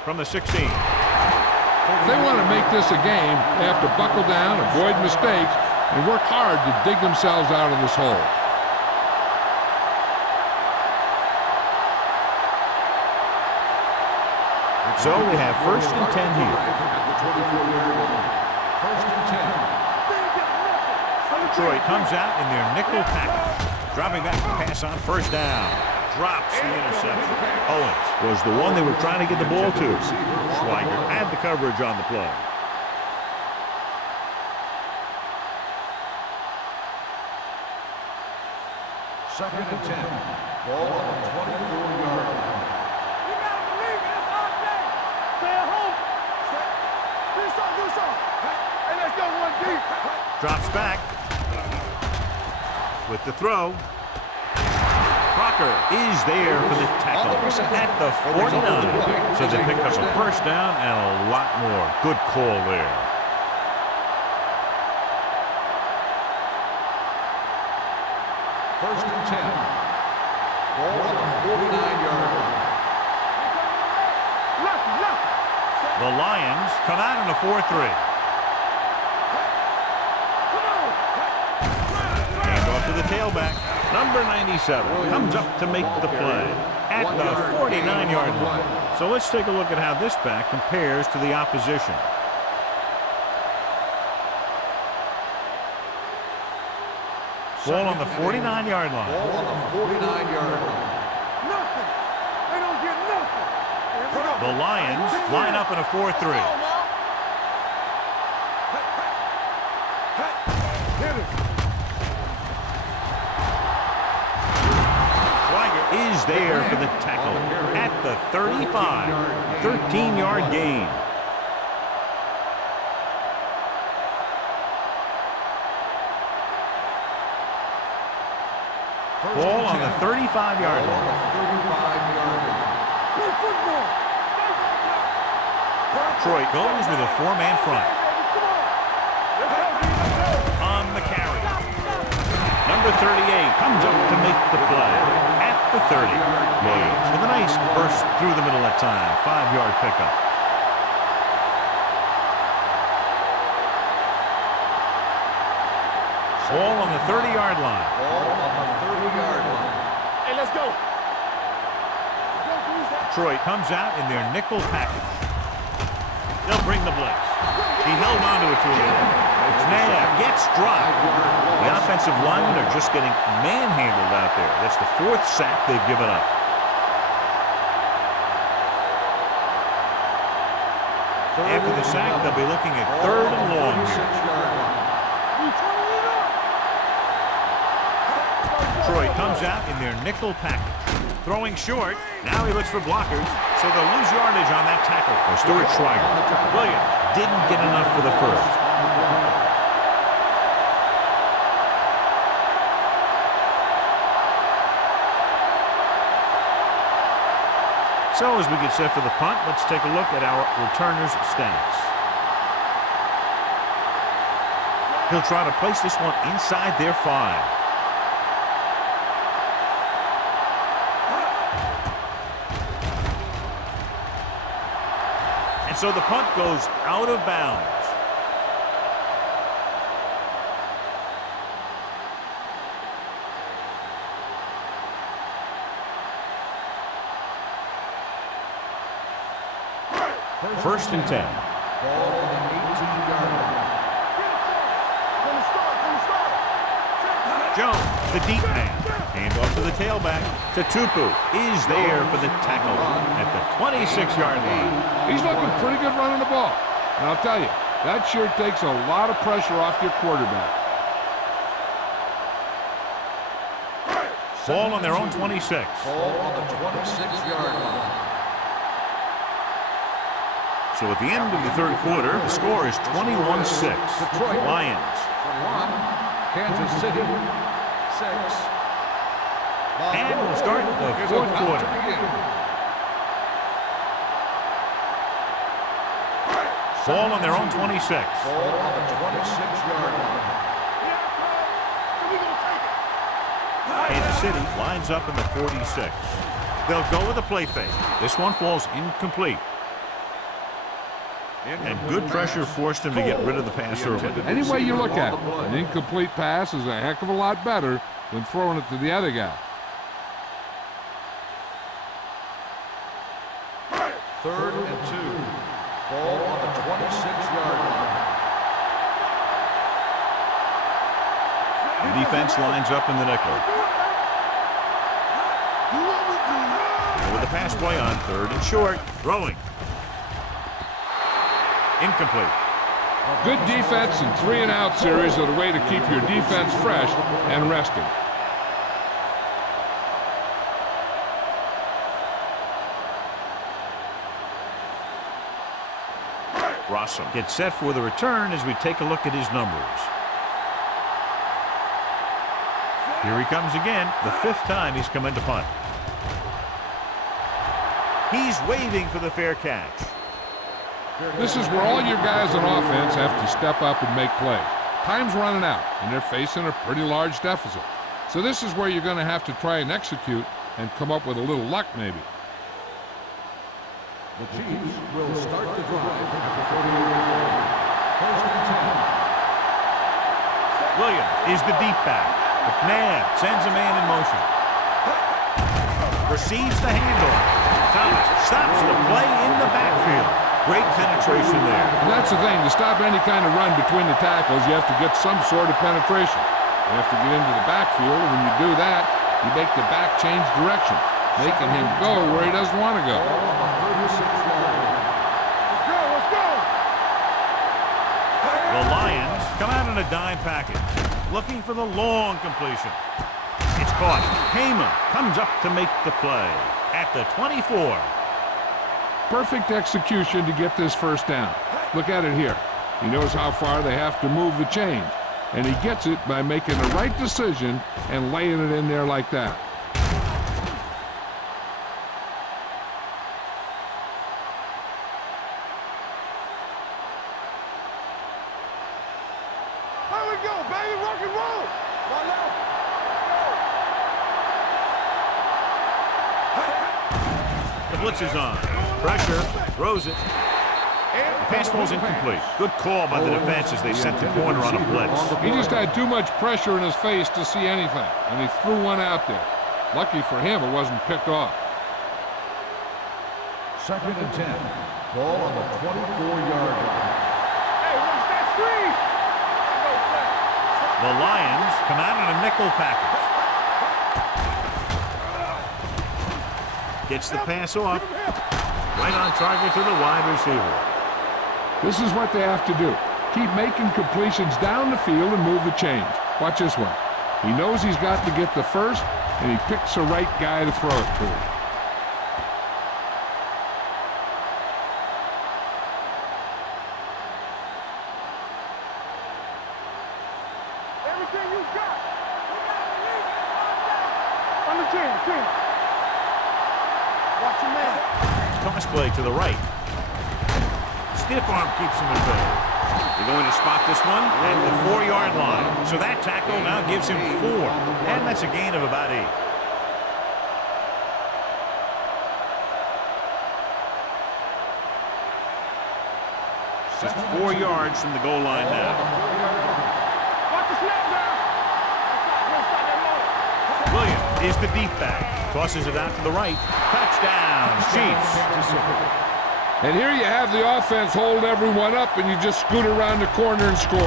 From the 16. If they want to make this a game, they have to buckle down, avoid mistakes, and work hard to dig themselves out of this hole. So we have 1st and 10 here. First and 10. Detroit comes out in their nickel package. Dropping back to pass on 1st down. Drops the interception. Owens was the one they were trying to get the ball to. Schweiger had the coverage on the play. Second and 10. Ball on the 24-yard line. You gotta believe it. It's our day. Stay at home. Do something. Hey, let's go one deep. Drops back. With the throw. Crocker is there for the tackle at the 49. So they pick up a 1st down and a lot more. Good call there. First and 10. Ball on the 49-yard line. Left. The Lions come out in a 4-3. Hand off to the tailback. Number 97 comes up to make the play at the 49-yard line. So let's take a look at how this back compares to the opposition. Ball on the 49-yard line. Ball on the 49-yard line. Nothing. They don't get nothing. The Lions line up in a 4-3. Hit it. Schweiger is there for the tackle at the 35. 13-yard gain. Ball on the 35-yard line. Play football. Detroit goes with a 4-man front. On the carry. Number 38 comes up to make the play at the 30. Williams with a nice burst through the middle that time. 5-yard pickup. Ball on the 30-yard line. Ball on the 30-yard line. Hey, let's go. Detroit comes out in their nickel package. They'll bring the blitz. He held onto it too long. Now gets dropped. The offensive linemen are just getting manhandled out there. That's the 4th sack they've given up. After the sack, they'll be looking at 3rd and long here. Detroit comes out in their nickel package. Throwing short. Now he looks for blockers, so they'll lose yardage on that tackle. Stuart Schweiger. Williams didn't get enough for the first. So as we get set for the punt, let's take a look at our returners' stats. He'll try to place this one inside their 5. And so the punt goes out of bounds. First and 10. Ball on the 18-yard line. Jones, the deep man. Hand off to the tailback. Tupu is there for the tackle at the 26-yard line. He's looking pretty good running the ball. And I'll tell you, that sure takes a lot of pressure off your quarterback. Ball on their own 26. Ball on the 26-yard line. So at the end of the third quarter, the score is 21-6. Detroit. Lions. 21. Kansas City. 6. And we'll start the Here's fourth about quarter. to begin. Ball on their own 26. Ball on the 26-yard line. Kansas City lines up in the 46. They'll go with a play fake. This one falls incomplete. And good pressure forced him to get rid of the pass early. Any way you look at it, an incomplete pass is a heck of a lot better than throwing it to the other guy. Third and 2. Ball on the 26-yard line. The defense lines up in the nickel. With the pass play on third and short. Throwing. Incomplete. Good defense and 3-and-out series are the way to keep your defense fresh and resting. Rossum gets set for the return as we take a look at his numbers. Here he comes again, the 5th time he's come into punt. He's waving for the fair catch. This is where all your guys on offense have to step up and make plays. Time's running out, and they're facing a pretty large deficit. So this is where you're going to have to try and execute and come up with a little luck maybe. The Chiefs will start the drive after 48 yards. First and 10. Williams is the deep back. McNabb sends a man in motion. Receives the handoff. Thomas stops the play in the backfield. Great penetration there. And that's the thing. To stop any kind of run between the tackles, you have to get some sort of penetration. You have to get into the backfield, and when you do that, you make the back change direction, making him go where he doesn't want to go. Ball on the 36-yard line. Let's go. The Lions come out in a dime package, looking for the long completion. It's caught. Heyman comes up to make the play at the 24. Perfect execution to get this first down. Look at it here. He knows how far they have to move the chains, and he gets it by making the right decision and laying it in there like that. Here we go, baby. Rock and roll. My left. The blitz is on. Pressure. Throws it. The pass falls incomplete. Good call by the defense as they set the corner on a blitz. He just had too much pressure in his face to see anything, and he threw one out there. Lucky for him, it wasn't picked off. Second and 10. Ball on the 24-yard line. Hey, watch that screen. The Lions come out in a nickel package. Gets the pass off. Right on target to the wide receiver. This is what they have to do. Keep making completions down the field and move the chains. Watch this one. He knows he's got to get the first, and he picks the right guy to throw it to. Everything you got. On the team. Watch your man. Toss play to the right. Stiff arm keeps him in bay. They're going to spot this one at the 4-yard line. So that tackle now gives him 4. And that's a gain of about 8. Just 4 yards from the goal line now. Watch the snap now. Let's stop that motor. Williams is the deep back. Tosses it out to the right. Touchdown, Chiefs. And here you have the offense hold everyone up, and you just scoot around the corner and score.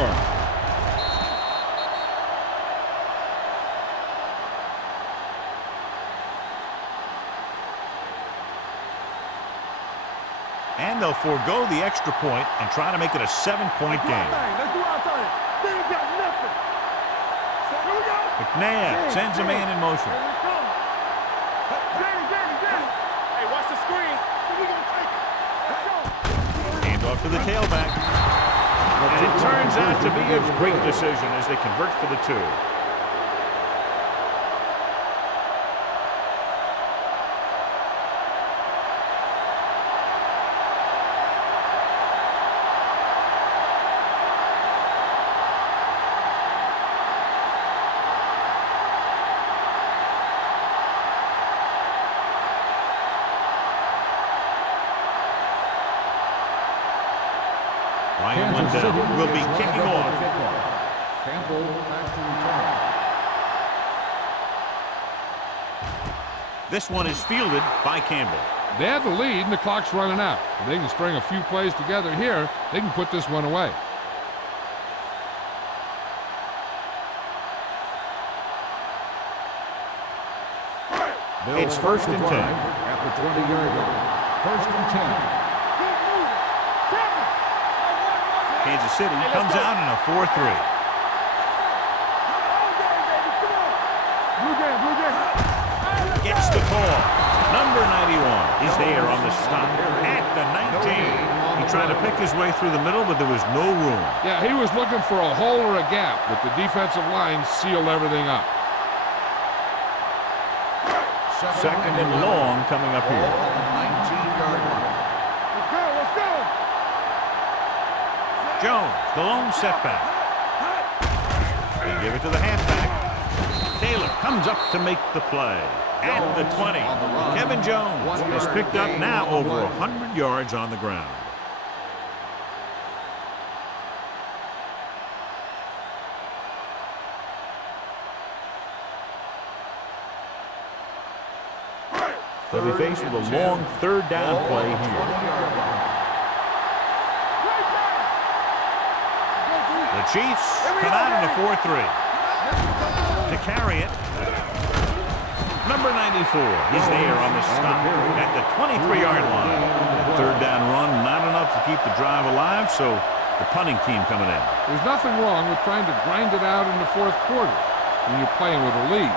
And they'll forego the extra point and try to make it a 7-point game. Let's do our thing. They ain't got nothing. Here we go. McNabb sends a man in motion. Here we go. to the tailback. And it turns out to be a great decision as they convert for the 2. Ryan Lindell will be kicking off. Campbell back to return. This one is fielded by Campbell. They have the lead, and the clock's running out. If they can string a few plays together here, they can put this one away. It's 1st and 10. At the 20-yard line. 1st and 10. Kansas City comes out in a 4-3. Gets the call. Number 91 is there on the stop at the 19. He tried to pick his way through the middle, but there was no room. Yeah, he was looking for a hole or a gap, but the defensive line sealed everything up. Second and long coming up here. 19-yard line. Let's go. Jones, the lone setback. They give it to the halfback. Taylor comes up to make the play. At the 20, Kevin Jones has picked up now over 100 yards on the ground. They'll be faced with a long 3rd down play here. The Chiefs come out in a 4-3. To carry it, number 94 is there on the stop at the 23-yard line. That 3rd down run, not enough to keep the drive alive, so the punting team coming in. There's nothing wrong with trying to grind it out in the 4th quarter when you're playing with a lead.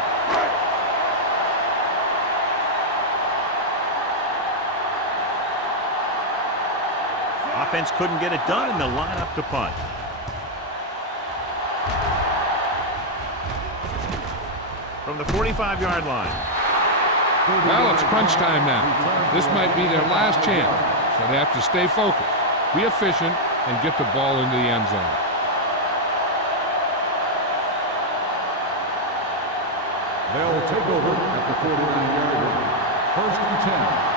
Offense couldn't get it done, and they'll line up to punt. From the 45-yard line. Well, it's crunch time now. This might be their last chance, so they have to stay focused, be efficient, and get the ball into the end zone. They'll take over at the 49-yard line. 1st and 10.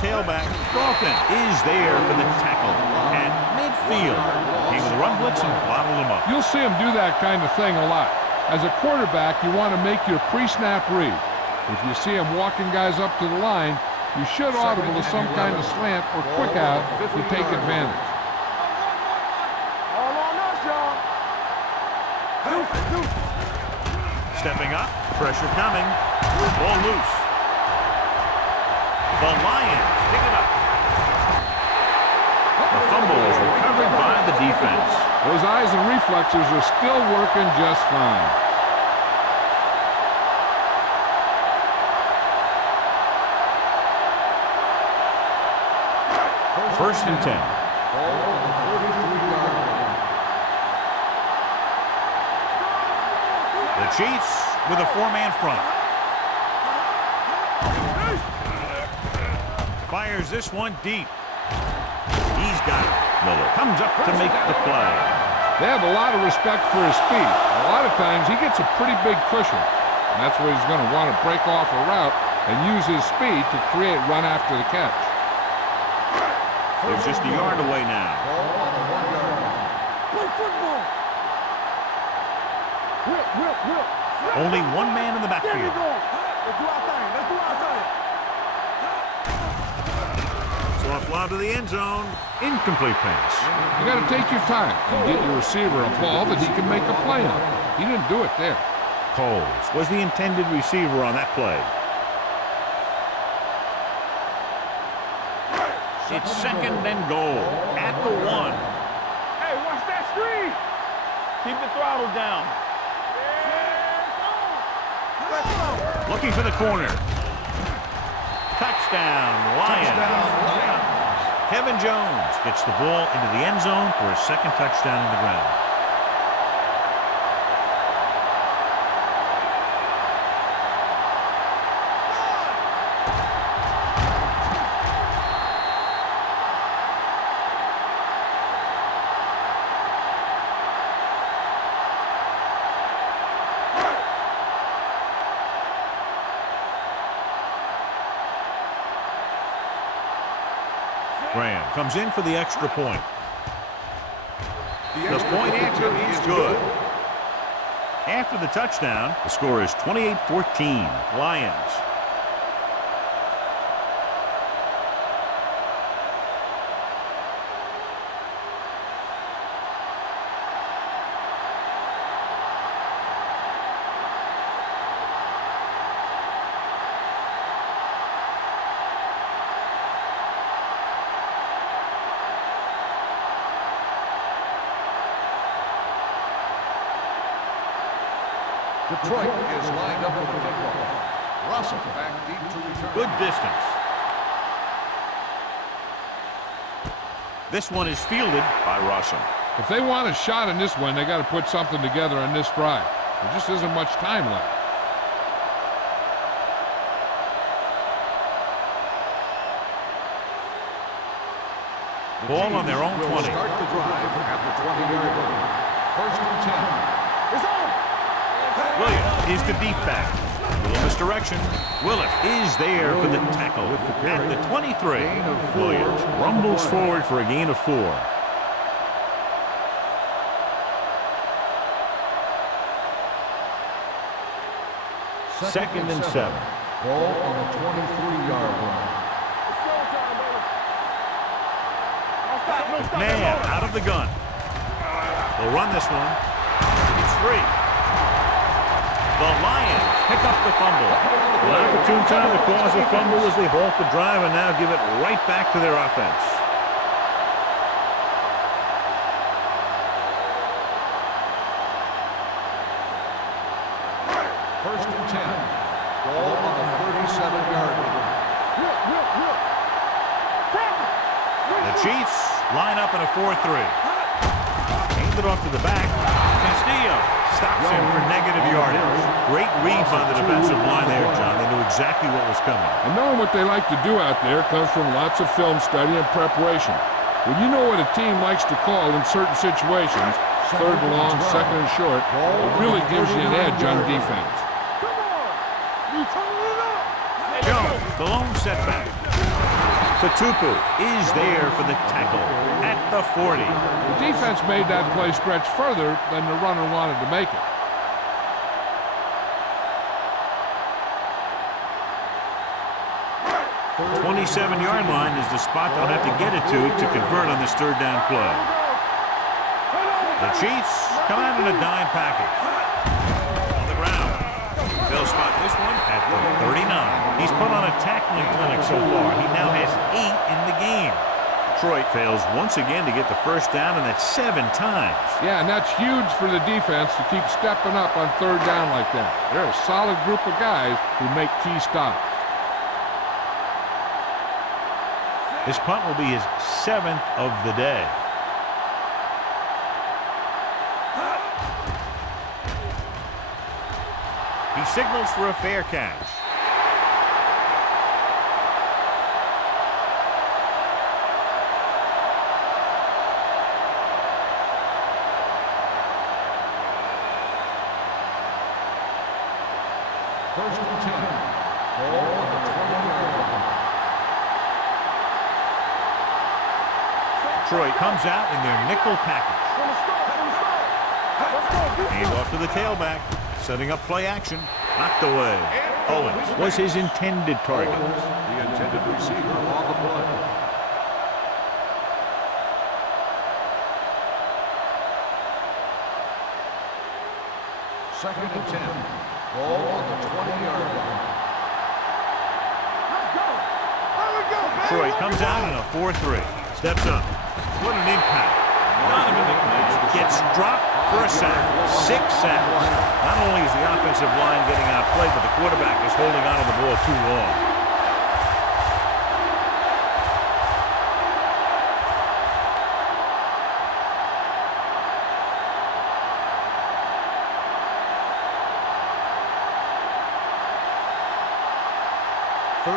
Tailback Dalton is there for the tackle at midfield. Came with a run blitz and bottled him up. You'll see him do that kind of thing a lot. As a quarterback, you want to make your pre-snap read. If you see him walking guys up to the line, you should audible to some kind of slant or quick out to take advantage. All on us, y'all. Stepping up, pressure coming, ball loose. The Lions pick it up. The fumble is recovered by the defense. Those eyes and reflexes are still working just fine. First and 10. The Chiefs with a 4-man front. Fires this one deep. He's got it. Miller comes up to make the play. They have a lot of respect for his speed. A lot of times he gets a pretty big cushion. And that's where he's going to want to break off a route and use his speed to create run after the catch. They're just a yard away now. Play football. Whip. Only one man in the There we backfield. go. Let's do our thing. Soft lob to the end zone. Incomplete pass. You got to take your time and get your receiver a ball that he can make a play on. He didn't do it there. Coles was the intended receiver on that play. It's 2nd and goal at the 1. Hey, watch that screen. Keep the throttle down. Looking for the corner. Touchdown, Lions. Kevin Jones gets the ball into the end zone for a second touchdown on the ground. Graham comes in for the extra point. The point answer is good. After the touchdown, the score is 28-14, Lions. Detroit is lined up for the kickoff. Russell back deep to return. Good distance. This one is fielded by Russell. If they want a shot in this one, they got to put something together on this drive. There just isn't much time left. Ball on their own 20. Start the drive at the 20-yard line. First and 10. It's on. Williams is the deep back. A little misdirection. Willis is there for the tackle at the 23. Williams rumbles forward for a gain of 4. Second and 7. Ball on the 23-yard line. It's showtime, baby. Don't stop, don't stop. McMahon out of the gun. They'll run this one. It's free. The Lions pick up the fumble. An opportune time to cause a fumble as they halt the drive and now give it right back to their offense. First and 10. Ball on the 37-yard line. The Chiefs line up in a 4-3. Hands it off to the back. Castillo stops him for negative yardage. Great read by the defensive line there, John. They knew exactly what was coming. And knowing what they like to do out there comes from lots of film study and preparation. When you know what a team likes to call in certain situations, third and long, second and short, it really gives you an edge on defense. Come on. You turning it up. Jones, the lone setback. Tatupu is there for the tackle at the 40. The defense made that play stretch further than the runner wanted to make it. The 27-yard line is the spot they'll have to get it to convert on this third down play. The Chiefs come out in a dime package. On the ground. They'll spot this one at the 39. He's put on a tackling clinic so far. He now has 8 in the game. Detroit fails once again to get the first down, and that's 7 times. Yeah, and that's huge for the defense to keep stepping up on third down like that. They're a solid group of guys who make key stops. This punt will be his 7th of the day. He signals for a fair catch. First and 10. Ball on the 20-yard line. Detroit comes out in their nickel package. Hand off to the tailback. Setting up play action. Knocked away. Owens was his intended target. The intended receiver on the play. Second and 10. Ball on the 20-yard line. Let's go. There we go, baby. Detroit comes out in a 4-3. Steps up. What an impact. Donovan McNabb gets dropped for a sack. 6 sacks. Not only is the offensive line getting outplayed, but the quarterback is holding on to the ball too long.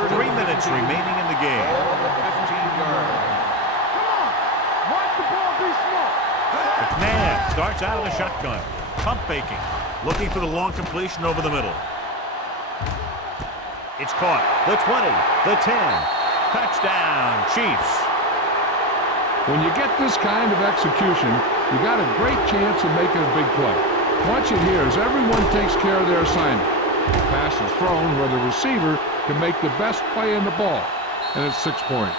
Three minutes remaining in the game. Ball on the 15-yard line. Come on. Watch the ball be smart. McMahon starts out of the shotgun. Pump faking. Looking for the long completion over the middle. It's caught. The 20. The 10. Touchdown, Chiefs. When you get this kind of execution, you got a great chance of making a big play. Watch it here as everyone takes care of their assignment. The pass is thrown where the receiver can make the best play in the ball, and it's 6 points.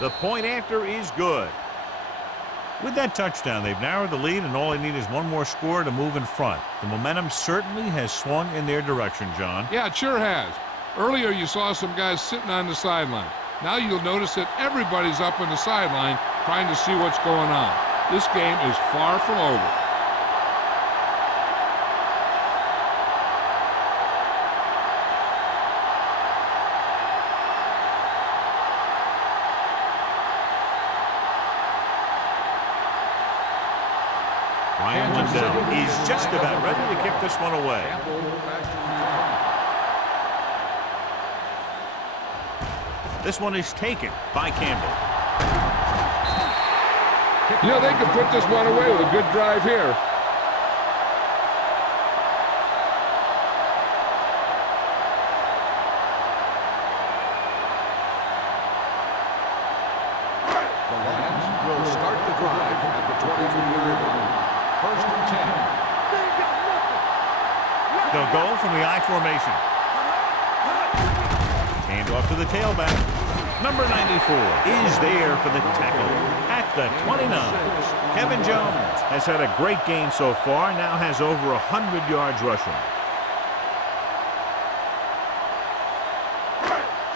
The point after is good. With that touchdown, they've narrowed the lead, and all they need is one more score to move in front. The momentum certainly has swung in their direction, John. Yeah, it sure has. Earlier you saw some guys sitting on the sideline. Now you'll notice that everybody's up on the sideline trying to see what's going on. This game is far from over. Ryan Lindell is just about ready to kick this one away. Campbell back to return. This one is taken by Campbell. You know, they could put this one away with a good drive here. The Lions will start the drive at the 22-yard line. First and 10. They ain't got nothing. They'll go from the I formation. Hand off to the tailback. Number 94 is there for the tackle at the 29. Kevin Jones has had a great game so far, now has over 100 yards rushing.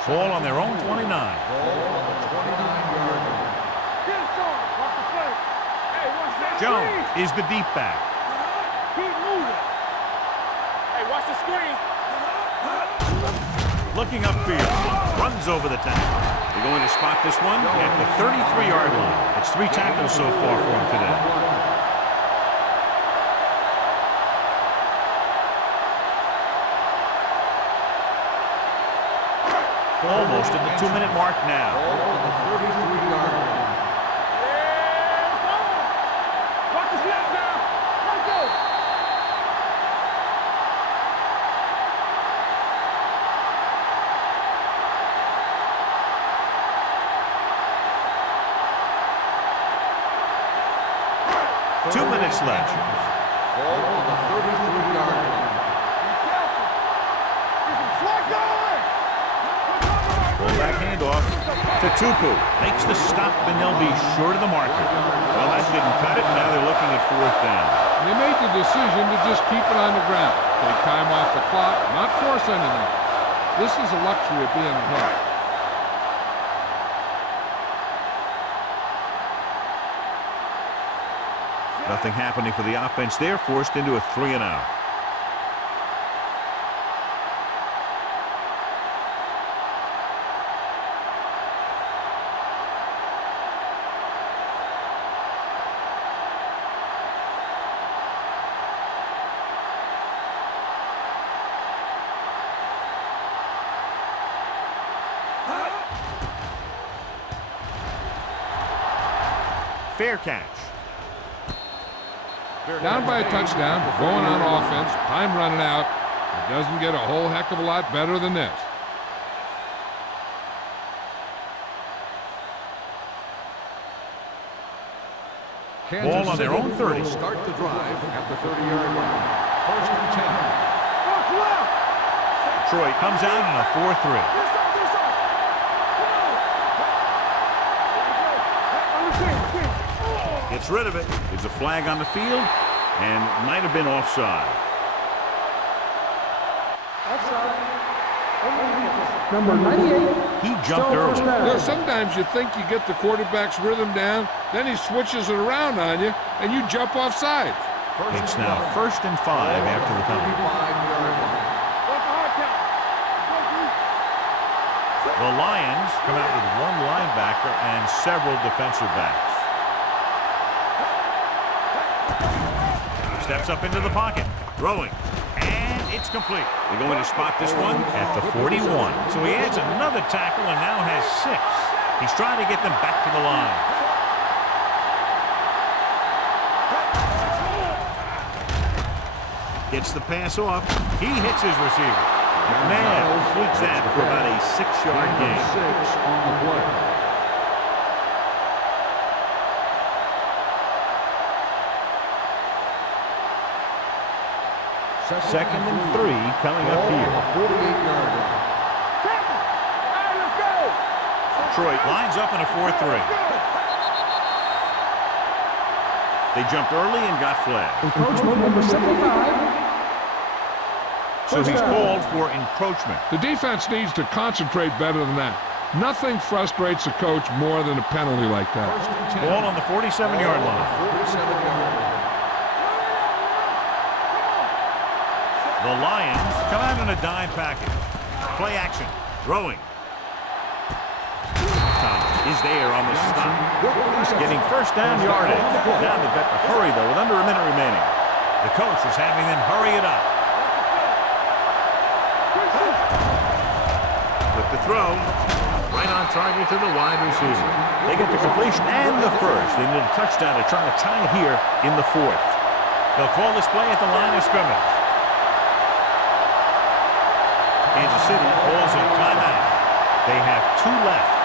Ball on their own 29. Ball on the 29-yard line. Get it on. Watch the play. Hey, watch that Jones screen. is the deep back. Keep moving. Hey, watch the screen. Looking upfield, runs over the tackle. They're going to spot this one at the 33-yard line. It's 3 tackles so far for him today. Almost at the 2-minute mark now. Ball on the 33-yard line. Yeah, on. Watch the snap now. Let's go. Two minutes left. Ball on the 33-yard line. Be careful. Get some slack going. Full back handoff to Tupu. Makes the stop, and they'll be short of the marker. Well, that didn't cut it, and now they're looking at 4th down. They made the decision to just keep it on the ground. Take time off the clock, not force anything. This is a luxury of being ahead. Nothing happening for the offense there, forced into a 3-and-out. Fair catch. Down by a touchdown, going on offense, time running out. It doesn't get a whole heck of a lot better than this. Ball on their own 30. Will start the drive at the 30-yard line. First and 10. Watch left. Detroit comes out in a 4-3. This on. Come on. Gets rid of it. There's a flag on the field, and it might have been offside. Number 98. He jumped early. You know, sometimes you think you get the quarterback's rhythm down, then he switches it around on you, and you jump off sides. It's now 1st and 5 after the time. 5-yard line. The Lions come out with 1 linebacker and several defensive backs. Steps up into the pocket, throwing, and it's complete. They're going to spot this one at the 41. So he adds another tackle and now has 6. He's trying to get them back to the line. Gets the pass off. He hits his receiver. McMahon completes that for about a 6-yard gain. 6 on the play. Second and 3 coming up here. 48-yard line. Let's go. Detroit lines up in a 4-3. They jumped early and got flagged. Encroachment number 75. So he's called for encroachment. The defense needs to concentrate better than that. Nothing frustrates a coach more than a penalty like that. Ball on the 47-yard line. 47-yard line. The Lions come out in a dime package. Play action. Throwing. Thomas is there on the stop. Getting first down yardage. Now they've got to hurry, though, with under a minute remaining. The coach is having them hurry it up. With the throw, right on target to the wide receiver. They get the completion and the first. They need a touchdown to try to tie it here in the 4th. They'll call this play at the line of scrimmage. Kansas City calls a timeout. They have 2 left.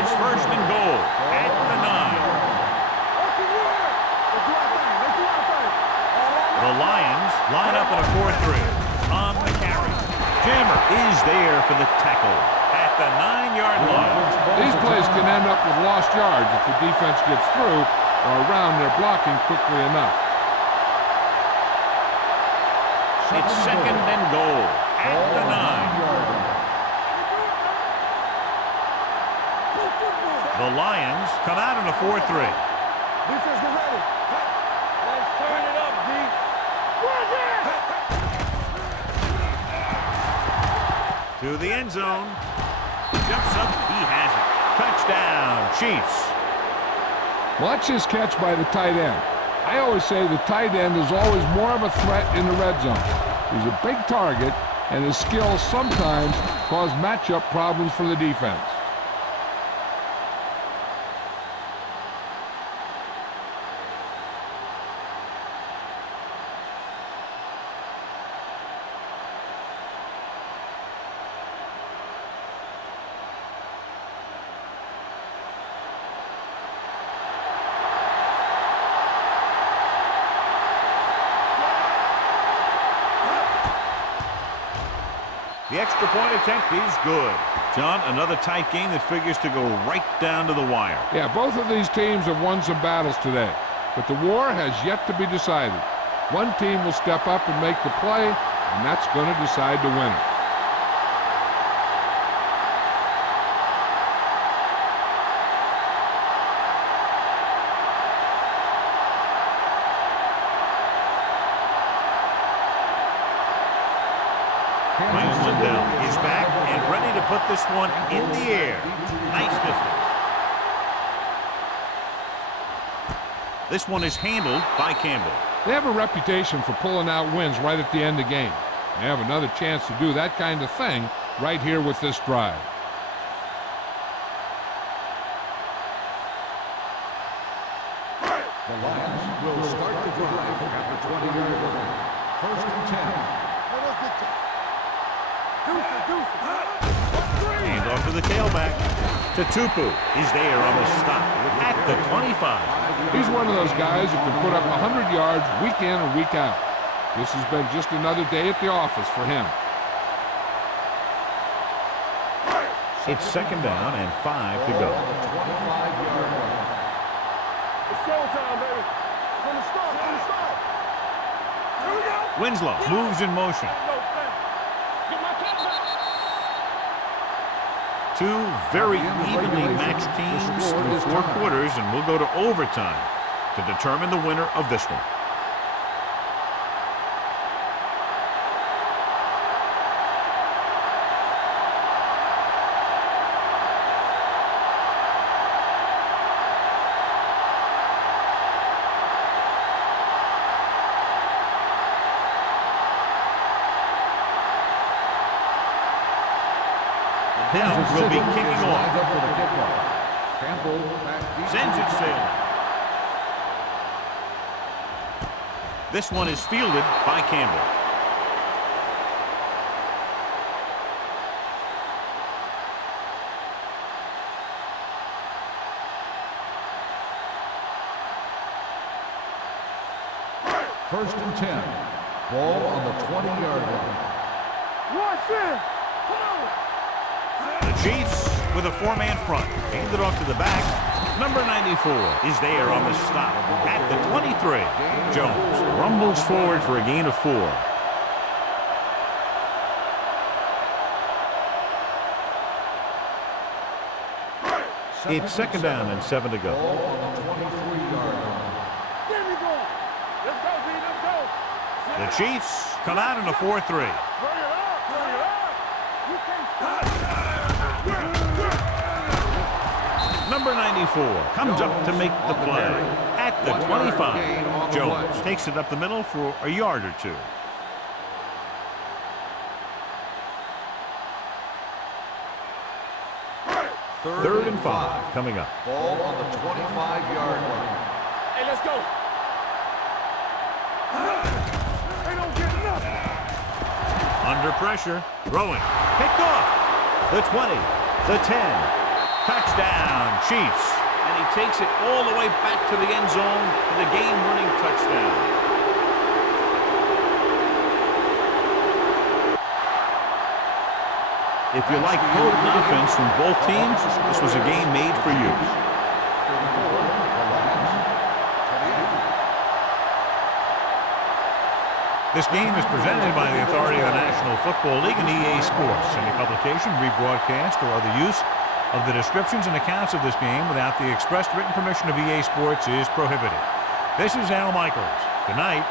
It's 1st and goal at the 9. The Lions line up in a 4-3. On the carry. Jammer is there for the tackle at the 9-yard line. These plays can end up with lost yards if the defense gets through or around their blocking quickly enough. It's 2nd and goal at the 9. The Lions come out in a 4-3. Defense, get ready. Let's turn it up, D. To the end zone. Jumps up. He has it. Touchdown, Chiefs. Watch his catch by the tight end. I always say the tight end is always more of a threat in the red zone. He's a big target, and his skills sometimes cause matchup problems for the defense. The extra point attempt is good. John, another tight game that figures to go right down to the wire. Yeah, both of these teams have won some battles today, but the war has yet to be decided. One team will step up and make the play, and that's going to decide the winner. Mike Lindell is back and ready to put this one in the air. Nice distance. This one is handled by Campbell. They have a reputation for pulling out wins right at the end of games. They have another chance to do that kind of thing right here with this drive. The Lions will start the drive at the 20-yard line. 1st and 10. Hand off to the tailback. Tutupu is there on the stop at the 25. He's one of those guys who can put up 100 yards week in and week out. This has been just another day at the office for him. It's second down and 5 to go. On the 25-yard line. It's showtime, baby. From the start, from the start. Here we go. Winslow moves in motion. No, thank you. Get my cat back. Two very evenly matched teams through 4 quarters, and we'll go to overtime to determine the winner of this one. Helms will be kicking off. Up for the kickoff. Campbell back deep. Sends it sailing. This one is fielded by Campbell. First and 10. Ball on the 20-yard line. Watch it. Come on. The Chiefs with a 4-man front. Hand it off to the back. Number 94 is there on the stop at the 23. Jones rumbles forward for a gain of 4. It's second down and 7 to go. Ball on the 23-yard line. There we go. Let's go, B. Let's go. The Chiefs come out in a 4-3. Bring it up. Bring it up. You can't stop. Number 94 comes up to make the play at the 25. Jones takes it up the middle for a yard or 2. Third and 5 coming up. Ball on the 25-yard line. Hey, let's go. They don't get nothing. Under pressure, throwing, picked off. The 20, the 10. Touchdown, Chiefs. And he takes it all the way back to the end zone for the game-winning touchdown. If you like potent offense from both teams, this was a game made for you. This game is presented by the authority of the National Football League and EA Sports. Any publication, rebroadcast, or other use of the descriptions and accounts of this game without the expressed written permission of EA Sports is prohibited. This is Al Michaels. Good night.